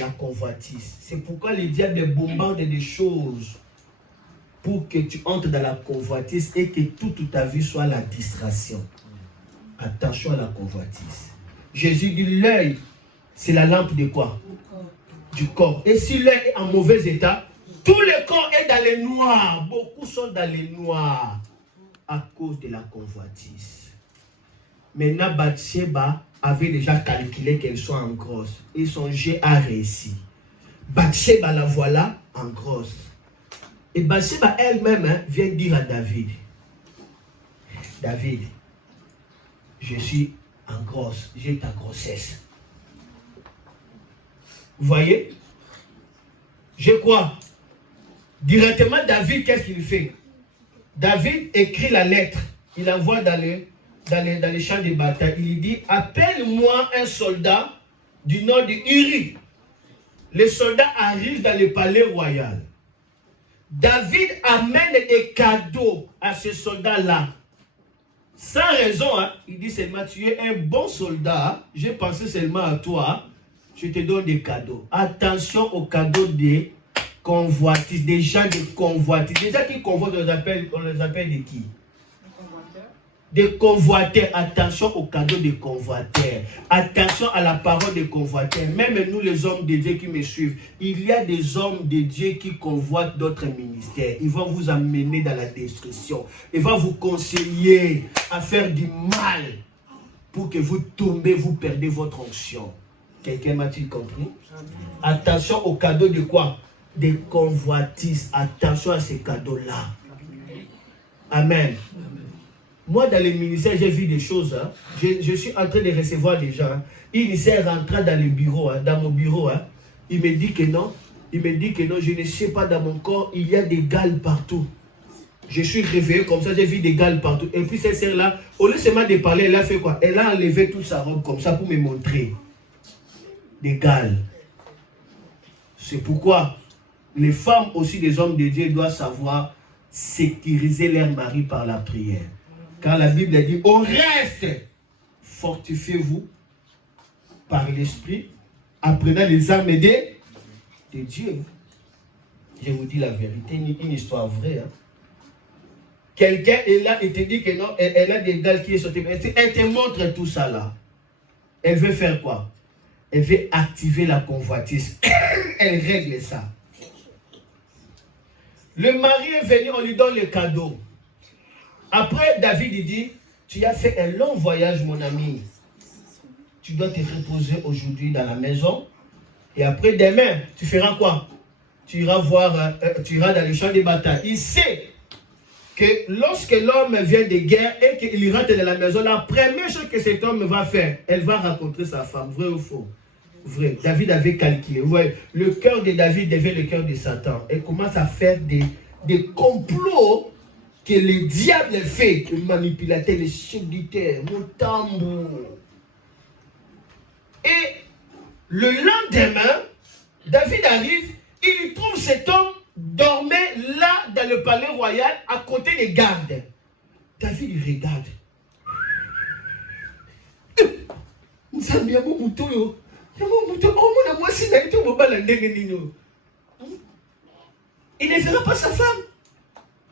La convoitise. C'est pourquoi le diable bombarde des choses pour que tu entres dans la convoitise et que toute ta vie soit la distraction. Attention à la convoitise. Jésus dit l'œil, c'est la lampe de quoi? Du corps. Et si l'œil est en mauvais état, tout le corps est dans le noir. Beaucoup sont dans le noir à cause de la convoitise. Maintenant, Bathsheba avait déjà calculé qu'elle soit en grosse. Et son jet a réussi. Bathsheba la voilà en grosse. Et Bathsheba elle-même vient dire à David, David, je suis en grosse, j'ai ta grossesse. Vous voyez? Je crois. Directement, David, qu'est-ce qu'il fait? David écrit la lettre. Il envoie dans les champs de bataille. Il dit, appelle-moi un soldat du nom de Uri. Les soldats arrivent dans le palais royal. David amène des cadeaux à ce soldat-là. Sans raison, hein? Il dit seulement, tu es un bon soldat, j'ai pensé seulement à toi, je te donne des cadeaux. Attention aux cadeaux des convoitises, des gens de convoitises. Les gens qui convoitent, on les appelle de qui? Des convoiteurs, attention aux cadeaux des convoiteurs. Attention à la parole des convoiteurs. Même nous les hommes de Dieu qui me suivent, il y a des hommes de Dieu qui convoitent d'autres ministères. Ils vont vous amener dans la destruction. Ils vont vous conseiller à faire du mal pour que vous tombez, vous perdez votre onction. Quelqu'un m'a-t-il compris? Attention aux cadeaux de quoi? Des convoitises. Attention à ces cadeaux-là. Amen. Moi, dans les ministères, j'ai vu des choses. Hein. Je suis en train de recevoir des gens. Hein. Il s'est rentré dans le bureau, hein, dans mon bureau. Hein. Il me dit que non. Il me dit que non, je ne sais pas, dans mon corps, il y a des gales partout. Je suis réveillé comme ça, j'ai vu des gales partout. Et puis cette sœur-là, au lieu seulement de parler, elle a fait quoi? Elle a enlevé toute sa robe comme ça pour me montrer. Des gales. C'est pourquoi les femmes aussi, des hommes de Dieu, doivent savoir sécuriser leur mari par la prière. Car la Bible dit, au reste, fortifiez-vous par l'esprit, apprenant les armes de Dieu. Je vous dis la vérité, une histoire vraie. Hein. Quelqu'un est là et te dit que non, elle a des gales qui sont sorties. Elle te montre tout ça là. Elle veut faire quoi? Elle veut activer la convoitise. Elle règle ça. Le mari est venu, on lui donne le cadeau. Après, David il dit, tu as fait un long voyage, mon ami. Tu dois te reposer aujourd'hui dans la maison. Et après, demain, tu feras quoi? Tu iras dans les champs de bataille. Il sait que lorsque l'homme vient de guerre et qu'il rentre dans la maison, la première chose que cet homme va faire, elle va rencontrer sa femme. Vrai ou faux? Vrai. David avait calculé. Vous voyez, le cœur de David devient le cœur de Satan. Et commence à faire des complots que le diable fait, le manipulateur, le séducteur, mon tambour. Et le lendemain, David arrive, il trouve cet homme dormait là dans le palais royal à côté des gardes. David il regarde. Il ne verra pas sa femme.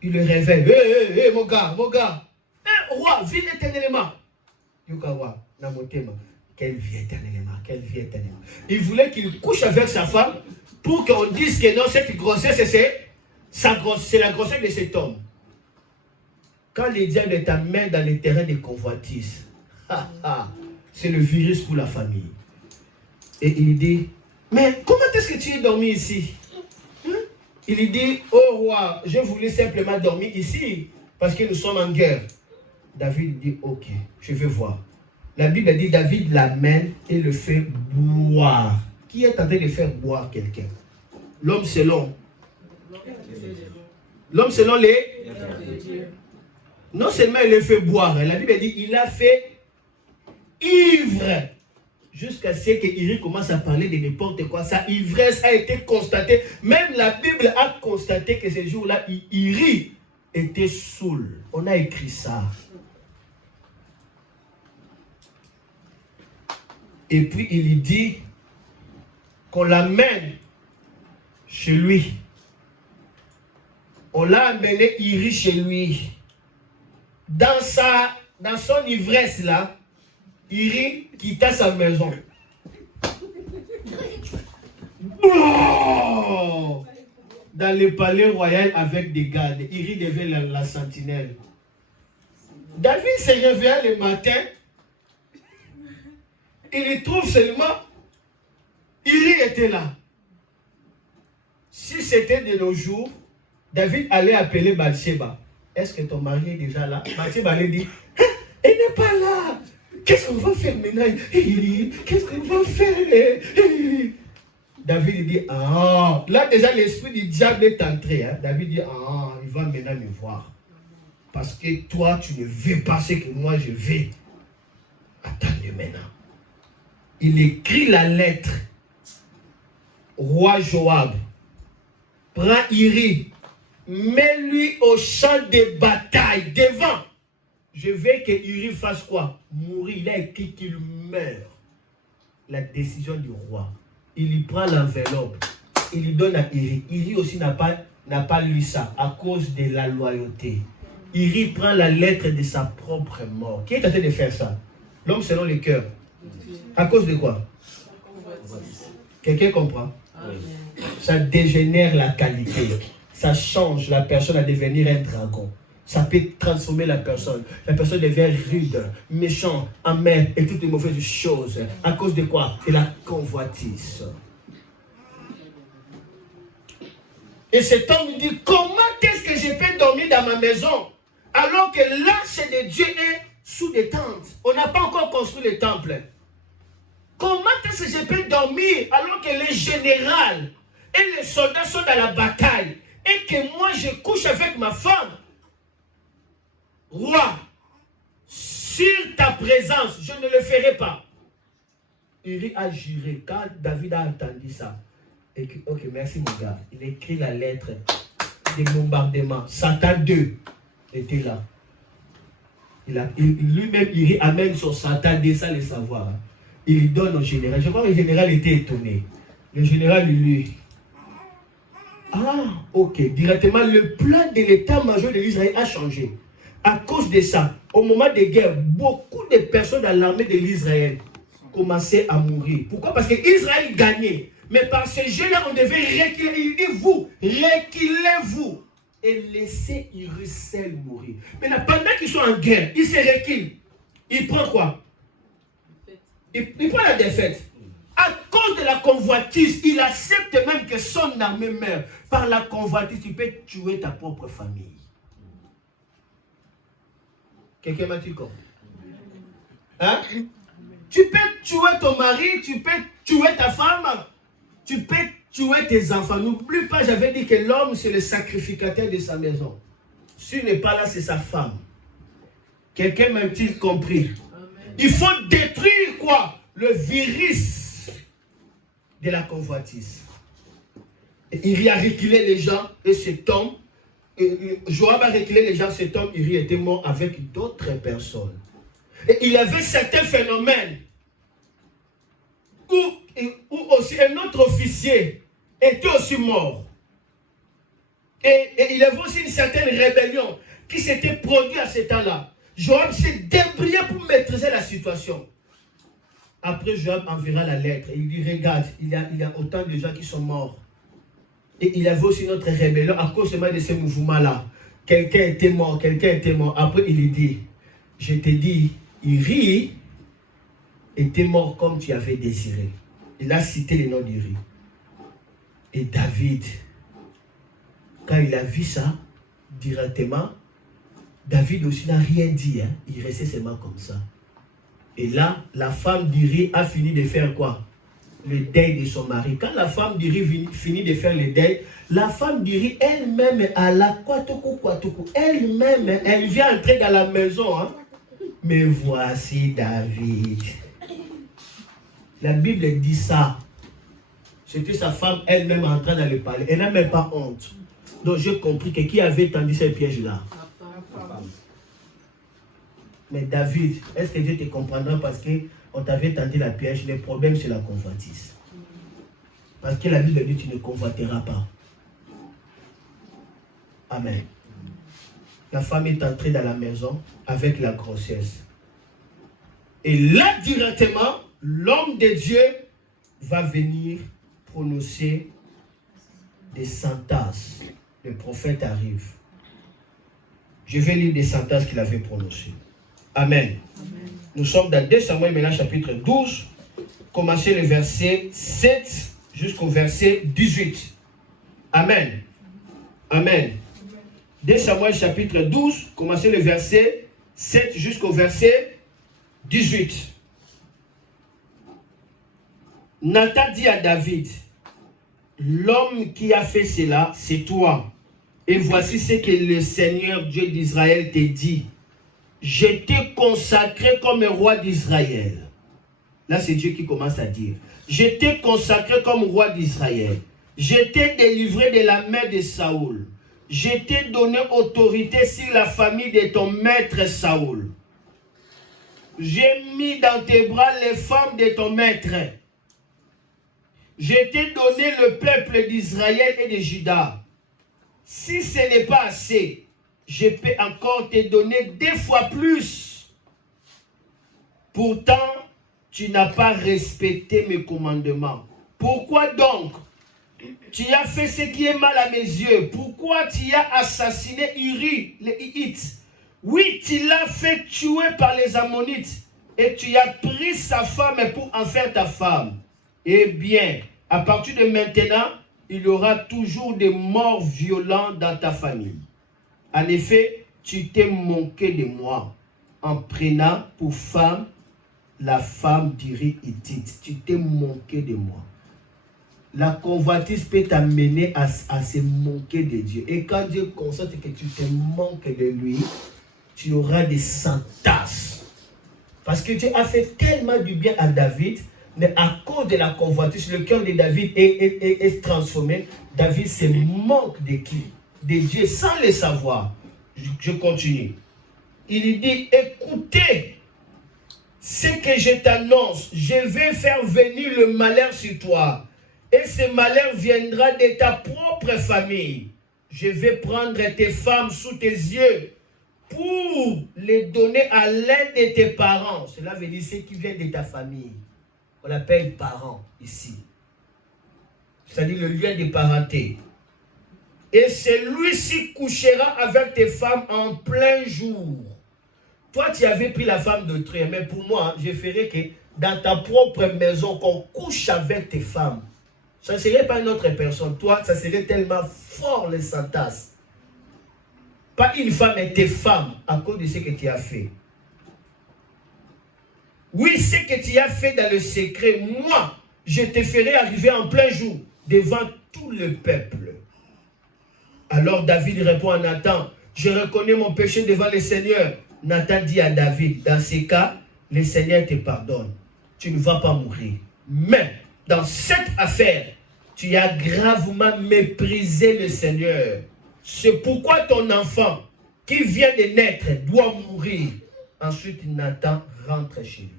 Il le réveille. Hé, mon gars. Roi, vis éternellement. Quelle vie éternellement. Il voulait qu'il couche avec sa femme pour qu'on dise que non, cette grossesse, c'est la grossesse de cet homme. Quand le diable t'amène dans le terrain des convoitises, c'est le virus pour la famille. Et il dit, mais comment est-ce que tu es dormi ici? Il dit, oh roi, je voulais simplement dormir ici parce que nous sommes en guerre. David dit, ok, je vais voir. La Bible dit, David l'amène et le fait boire. Qui est en train de faire boire quelqu'un? L'homme selon. L'homme selon les... Non seulement il le fait boire, la Bible dit, il a fait ivre. Jusqu'à ce qu'Iri commence à parler de n'importe quoi. Sa ivresse a été constatée. Même la Bible a constaté que ce jour-là, Iri était saoul. On a écrit ça. Et puis il dit qu'on l'amène chez lui. On l'a amené Iri chez lui. Dans son ivresse là, Iri quitta sa maison. Oh! Dans le palais royal avec des gardes. Iri devait la sentinelle. David se réveilla le matin. Il trouve seulement Iri était là. Si c'était de nos jours, David allait appeler Bathsheba. Est-ce que ton mari est déjà là? Bathsheba allait dire, elle n'est pas là. Qu'est-ce qu'on va faire maintenant? Qu'est-ce qu'on va faire? David dit, ah. Là déjà l'esprit du diable est entré. Hein? David dit, ah, il va maintenant me voir. Parce que toi, tu ne veux pas ce que moi je veux. Attends-le maintenant. Il écrit la lettre. Roi Joab, prends Iri, mets-lui au champ de bataille devant. Je veux que Iri fasse quoi? Mourir. Il a écrit qu'il meurt. La décision du roi. Il lui prend l'enveloppe. Il lui donne à Iri. Iri aussi n'a pas lu ça à cause de la loyauté. Iri prend la lettre de sa propre mort. Qui est en train de faire ça? L'homme selon le cœur. À cause de quoi? Quelqu'un comprend? Ça dégénère la qualité. Ça change la personne à devenir un dragon. Ça peut transformer la personne. La personne devient rude, méchante, amère et toutes les mauvaises choses. À cause de quoi? De la convoitise. Et cet homme dit, comment est-ce que je peux dormir dans ma maison alors que l'arche de Dieu est sous des tentes? On n'a pas encore construit le temple. Comment est-ce que je peux dormir alors que les généraux et les soldats sont dans la bataille et que moi je couche avec ma femme? Roi, sur ta présence, je ne le ferai pas. Uri a juré. Quand David a entendu ça, et que, ok, merci mon gars, il écrit la lettre des bombardements. Satan 2 était là. Lui-même, Uri amène son Satan 2 sans le savoir. Il lui donne au général. Je crois que le général était étonné. Le général lui. Ah, ok. Directement, le plan de l'état-major de l'Israël a changé. À cause de ça, au moment des guerres, beaucoup de personnes dans l'armée de l'Israël commençaient à mourir. Pourquoi? Parce que Israël gagnait. Mais par ce jeu-là, on devait reculer. Il dit, vous, reculez-vous. Et laissez Israël mourir. Maintenant, pendant qu'ils sont en guerre, il se recule. Il prend quoi? Il prend la défaite. À cause de la convoitise, il accepte même que son armée meurt. Par la convoitise, tu peux tuer ta propre famille. Quelqu'un m'a dit quoi? Hein? Tu peux tuer ton mari, tu peux tuer ta femme, tu peux tuer tes enfants. N'oublie pas, j'avais dit que l'homme, c'est le sacrificateur de sa maison. S'il n'est pas là, c'est sa femme. Quelqu'un m'a-t-il compris? Il faut détruire quoi? Le virus de la convoitise. Il a reculé les gens et cet homme, Joab a reculé les gens, cet homme, il était mort avec d'autres personnes. Et il y avait certains phénomènes où aussi un autre officier était aussi mort. Et il y avait aussi une certaine rébellion qui s'était produite à ce temps-là. Joab s'est débrouillé pour maîtriser la situation. Après, Joab enverra la lettre et il dit, regarde, il y a autant de gens qui sont morts. Et il y avait aussi notre rébellion à cause de ce mouvement-là. Quelqu'un était mort, quelqu'un était mort. Après, il lui dit, je te dis, Uri était mort comme tu avais désiré. Il a cité le nom d'Uri. Et David, quand il a vu ça, directement, David aussi n'a rien dit. Hein? Il restait seulement comme ça. Et là, la femme d'Uri a fini de faire quoi? Le deuil de son mari. Quand la femme d'Uri finit de faire le deuil, la femme d'Uri elle-même, à la kwatoko, elle-même, elle vient entrer dans la maison. Hein? Mais voici David. La Bible dit ça. C'était sa femme elle-même entrant dans le palais. Elle n'a même pas honte. Donc j'ai compris que qui avait tendu ce piège-là? Mais David, est-ce que Dieu te comprendra parce qu'on t'avait tendu la piège? Le problème, c'est la convoitise. Parce que la Bible dit tu ne convoiteras pas. Amen. La femme est entrée dans la maison avec la grossesse. Et là, directement, l'homme de Dieu va venir prononcer des sentences. Le prophète arrive. Je vais lire des sentences qu'il avait prononcées. Amen. Amen. Nous sommes dans 2 Samuel maintenant chapitre 12. Commencez le verset 7 jusqu'au verset 18. Amen. Amen. 2 Samuel chapitre 12. Commencez le verset 7 jusqu'au verset 18. Nathan dit à David, l'homme qui a fait cela, c'est toi. Et voici ce que le Seigneur Dieu d'Israël te dit. Je t'ai consacré comme roi d'Israël. Là, c'est Dieu qui commence à dire. Je t'ai consacré comme roi d'Israël. Je t'ai délivré de la main de Saoul. Je t'ai donné autorité sur la famille de ton maître Saoul. J'ai mis dans tes bras les femmes de ton maître. Je t'ai donné le peuple d'Israël et de Juda. Si ce n'est pas assez, je peux encore te donner 2 fois plus. Pourtant, tu n'as pas respecté mes commandements. Pourquoi donc tu as fait ce qui est mal à mes yeux? Pourquoi tu as assassiné Uri, les Hittite? Oui, tu l'as fait tuer par les Ammonites et tu as pris sa femme pour en faire ta femme. Eh bien, à partir de maintenant, il y aura toujours des morts violents dans ta famille. En effet, tu t'es moqué de moi en prenant pour femme la femme d'Uri Hittite. Tu t'es moqué de moi. La convoitise peut t'amener à se moquer de Dieu. Et quand Dieu constate que tu te moques de lui, tu auras des sentasses. Parce que Dieu a fait tellement du bien à David, mais à cause de la convoitise, le cœur de David est transformé. David se moque de qui? De Dieu, sans le savoir. Je continue. Il dit, écoutez ce que je t'annonce. Je vais faire venir le malheur sur toi. Et ce malheur viendra de ta propre famille. Je vais prendre tes femmes sous tes yeux pour les donner à l'un de tes parents. Cela veut dire ceux qui viennent de ta famille. On l'appelle parents ici. C'est-à-dire le lien de parenté. Et celui-ci couchera avec tes femmes en plein jour. Toi, tu avais pris la femme d'autrui. Mais pour moi, je ferais que dans ta propre maison, qu'on couche avec tes femmes. Ça ne serait pas une autre personne. Toi, ça serait tellement fort les santas. Pas une femme, mais tes femmes, à cause de ce que tu as fait. Oui, ce que tu as fait dans le secret, moi, je te ferai arriver en plein jour, devant tout le peuple. Alors David répond à Nathan, je reconnais mon péché devant le Seigneur. Nathan dit à David, dans ces cas, le Seigneur te pardonne. Tu ne vas pas mourir. Mais, dans cette affaire, tu as gravement méprisé le Seigneur. C'est pourquoi ton enfant qui vient de naître doit mourir. Ensuite, Nathan rentre chez lui.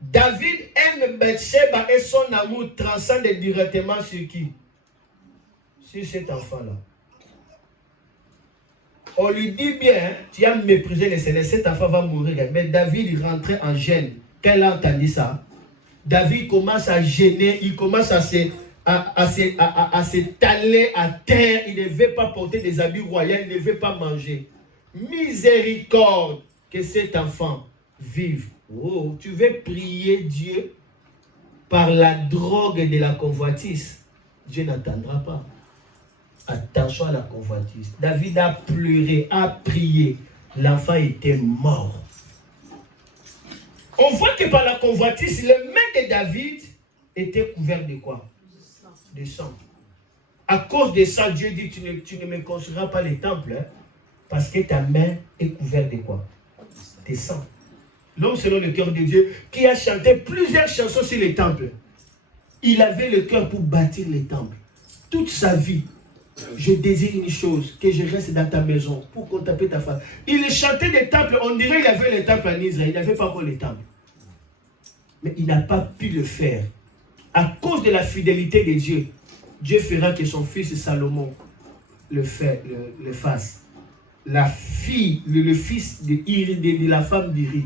David aime Bathsheba et son amour transcende directement sur qui? Sur cet enfant-là. On lui dit bien, tu as méprisé le Seigneur, cet enfant va mourir. Mais David rentrait en gêne. Quand il a entendu ça, David commence à gêner, il commence à se taler à terre. Il ne veut pas porter des habits royaux, il ne veut pas manger. Miséricorde que cet enfant vive. Oh, tu veux prier Dieu par la drogue de la convoitise. Dieu n'attendra pas. Attention à la convoitise. David a pleuré, a prié. L'enfant était mort. On voit que par la convoitise, le main de David était couvert de quoi? De sang. À cause de ça, Dieu dit, tu ne me construiras pas le temple, hein, parce que ta main est couverte de quoi? De sang. L'homme selon le cœur de Dieu, qui a chanté plusieurs chansons sur le temple. Il avait le cœur pour bâtir le temple. Toute sa vie, je désire une chose, que je reste dans ta maison pour contempler ta femme. Il chantait des temples, on dirait qu'il avait le temple en Israël, il n'avait pas encore le temple. Mais il n'a pas pu le faire. À cause de la fidélité de Dieu, Dieu fera que son fils Salomon le fasse. La fille, le fils de la femme d'Uri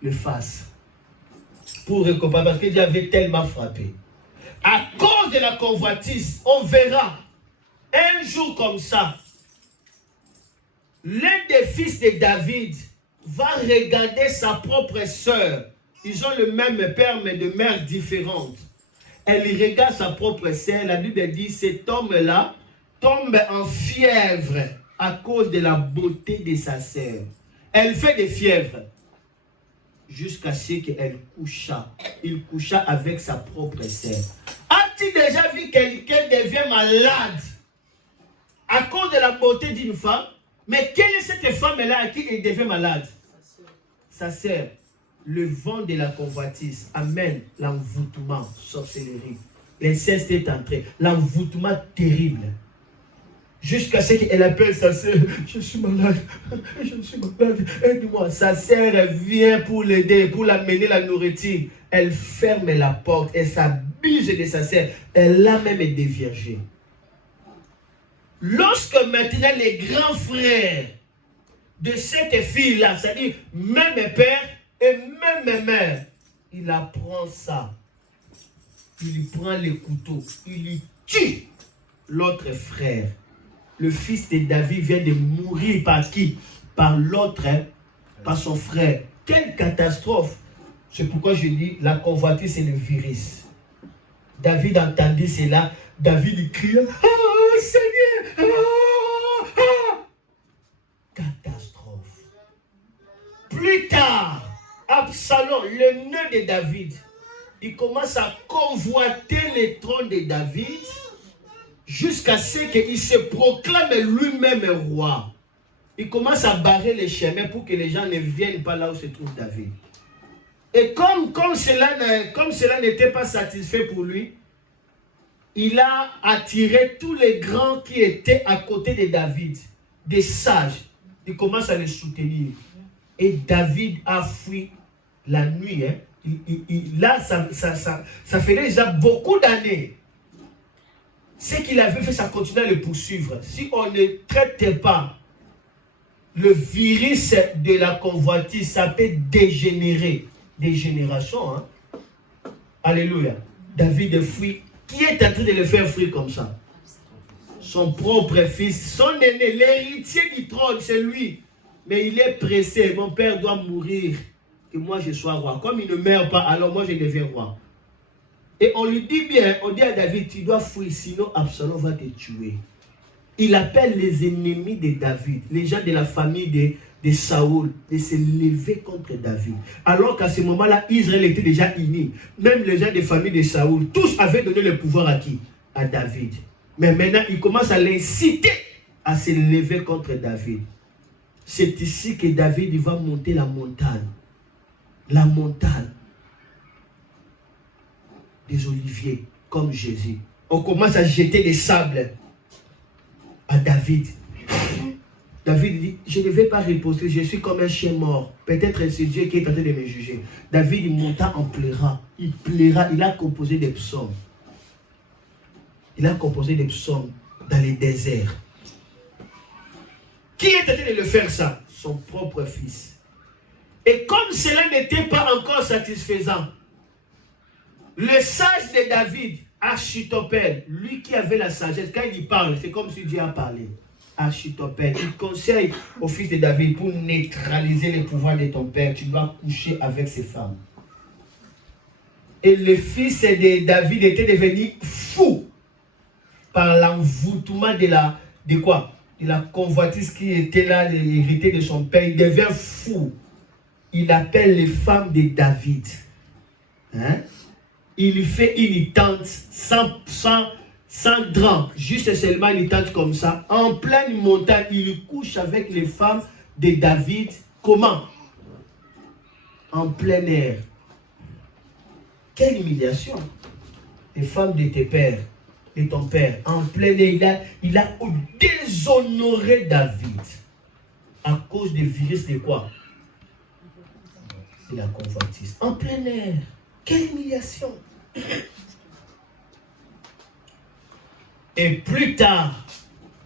le fasse. Pour récompenser, parce que Dieu avait tellement frappé. À cause de la convoitise, on verra un jour comme ça, l'un des fils de David va regarder sa propre sœur. Ils ont le même père, mais de mères différentes. Elle regarde sa propre sœur. La Bible dit, cet homme-là tombe en fièvre à cause de la beauté de sa sœur. Elle fait des fièvres jusqu'à ce qu'elle coucha. Il coucha avec sa propre sœur. As-tu déjà vu quelqu'un devient malade à cause de la beauté d'une femme? Mais quelle est cette femme-là à qui elle devient malade? Sa sœur. Le vent de la convoitise amène l'envoûtement, sorcellerie. L'inceste est entré. L'envoûtement terrible. Jusqu'à ce qu'elle appelle sa sœur. Je suis malade. Je suis malade. Aide-moi. Sa sœur vient pour l'aider, pour l'amener la nourriture. Elle ferme la porte. Elle s'abuse de sa sœur. Elle l'a même déviergée. Lorsque maintenant les grands frères de cette fille-là, c'est-à-dire même mes pères et même mes mères, il apprend ça. Il lui prend les couteaux, il lui tue l'autre frère. Le fils de David vient de mourir par qui? Par l'autre, par son frère. Quelle catastrophe! C'est pourquoi je dis, la convoitise, c'est le virus. David entendit cela, David il crie, « Ah, Seigneur! Catastrophe. Plus tard, Absalom, le nœud de David, il commence à convoiter le trône de David jusqu'à ce qu'il se proclame lui-même roi. Il commence à barrer les chemins pour que les gens ne viennent pas là où se trouve David. Et comme cela n'était pas satisfait pour lui, il a attiré tous les grands qui étaient à côté de David, des sages. Il commence à les soutenir. Et David a fui la nuit. Là, ça fait déjà beaucoup d'années. Ce qu'il avait fait, ça continue à le poursuivre. Si on ne traite pas le virus de la convoitise, ça peut dégénérer. Des générations. Hein? Alléluia. David fuit. Qui est en train de le faire fuir comme ça? Son propre fils, son aîné, l'héritier du trône, c'est lui. Mais il est pressé. Mon père doit mourir. Que moi je sois roi. Comme il ne meurt pas, alors moi je deviens roi. Et on lui dit bien, on dit à David, tu dois fuir, sinon Absalom va te tuer. Il appelle les ennemis de David, les gens de la famille de Saoul, de se lever contre David. Alors qu'à ce moment-là, Israël était déjà uni. Même les gens des familles de Saoul, tous avaient donné le pouvoir à qui? À David. Mais maintenant, il commence à l'inciter à se lever contre David. C'est ici que David va monter la montagne. La montagne des oliviers, comme Jésus. On commence à jeter des sables à David. David dit, je ne vais pas riposter, je suis comme un chien mort. Peut-être c'est Dieu qui est en train de me juger. David il monta en pleurant. Il pleura, il a composé des psaumes. Il a composé des psaumes dans les déserts. Qui est en train de le faire ça? Son propre fils. Et comme cela n'était pas encore satisfaisant, le sage de David, Achitophel, lui qui avait la sagesse, quand il parle, c'est comme si Dieu a parlé. Achitophel, il conseille au fils de David, pour neutraliser les pouvoirs de ton père, tu dois coucher avec ces femmes. Et le fils de David était devenu fou par l'envoûtement de quoi? De la convoitise qui était là, l'hérité de son père. Il devient fou. Il appelle les femmes de David. Hein? Il lui fait une tente sans drap, juste seulement une tente comme ça. En pleine montagne, il couche avec les femmes de David. Comment? En plein air. Quelle humiliation! Les femmes de tes pères, de ton père, en plein air, il a déshonoré David. À cause des virus de quoi? De la convoitise. En plein air. Quelle humiliation! Et plus tard,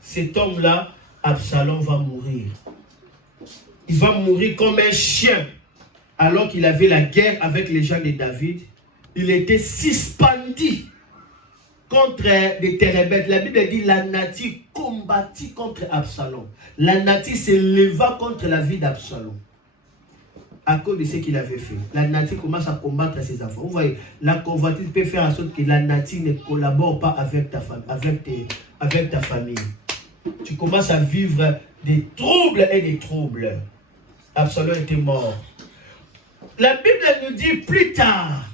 cet homme-là, Absalom, va mourir. Il va mourir comme un chien. Alors qu'il avait la guerre avec les gens de David, il était suspendu contre des Térébettes. La Bible dit la nature combattit contre Absalom. La nature se leva contre la vie d'Absalom. À cause de ce qu'il avait fait. La nature commence à combattre ses enfants. Vous voyez, la convoitise peut faire en sorte que la nature ne collabore pas avec ta famille. Tu commences à vivre des troubles et des troubles. Absalom était mort. La Bible nous dit plus tard,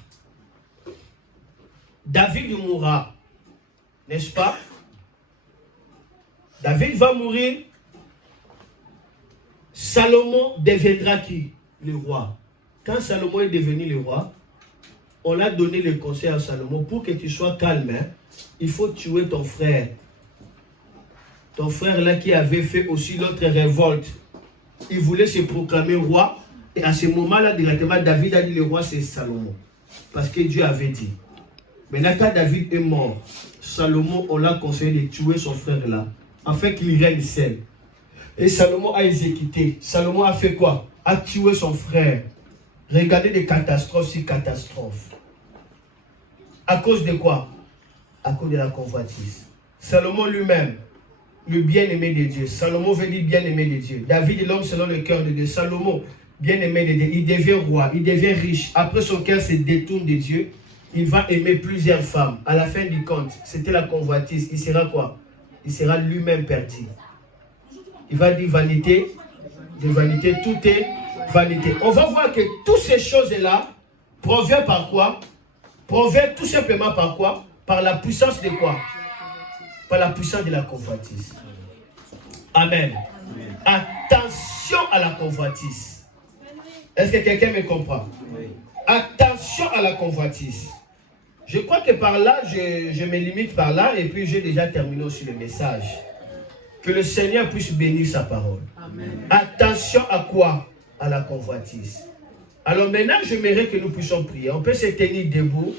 David mourra. N'est-ce pas? David va mourir. Salomon deviendra qui? Le roi. Quand Salomon est devenu le roi, on a donné le conseil à Salomon, pour que tu sois calme, hein, il faut tuer ton frère. Ton frère là qui avait fait aussi l'autre révolte. Il voulait se proclamer roi. Et à ce moment-là, directement, David a dit le roi c'est Salomon. Parce que Dieu avait dit. Maintenant, quand David est mort, Salomon, on l'a conseillé de tuer son frère là, afin qu'il règne seul. Et Salomon a exécuté. Salomon a fait quoi? A tué son frère. Regardez des catastrophes sur catastrophes. À cause de quoi? À cause de la convoitise. Salomon lui-même, le bien-aimé de Dieu. Salomon veut dire bien-aimé de Dieu. David est l'homme selon le cœur de Dieu. Salomon, bien-aimé de Dieu. Il devient roi, il devient riche. Après, son cœur se détourne de Dieu. Il va aimer plusieurs femmes. À la fin du compte, c'était la convoitise. Il sera quoi? Il sera lui-même perdu. Il va dire vanité, de vanité, tout est vanité. On va voir que toutes ces choses-là proviennent par quoi? Proviennent tout simplement par quoi? Par la puissance de quoi? Par la puissance de la convoitise. Amen. Attention à la convoitise. Est-ce que quelqu'un me comprend? Attention à la convoitise. Je crois que par là, je me limite par là et puis j'ai déjà terminé aussi le message. Que le Seigneur puisse bénir sa parole. Amen. Attention à quoi? À la convoitise. Alors maintenant, j'aimerais que nous puissions prier. On peut se tenir debout.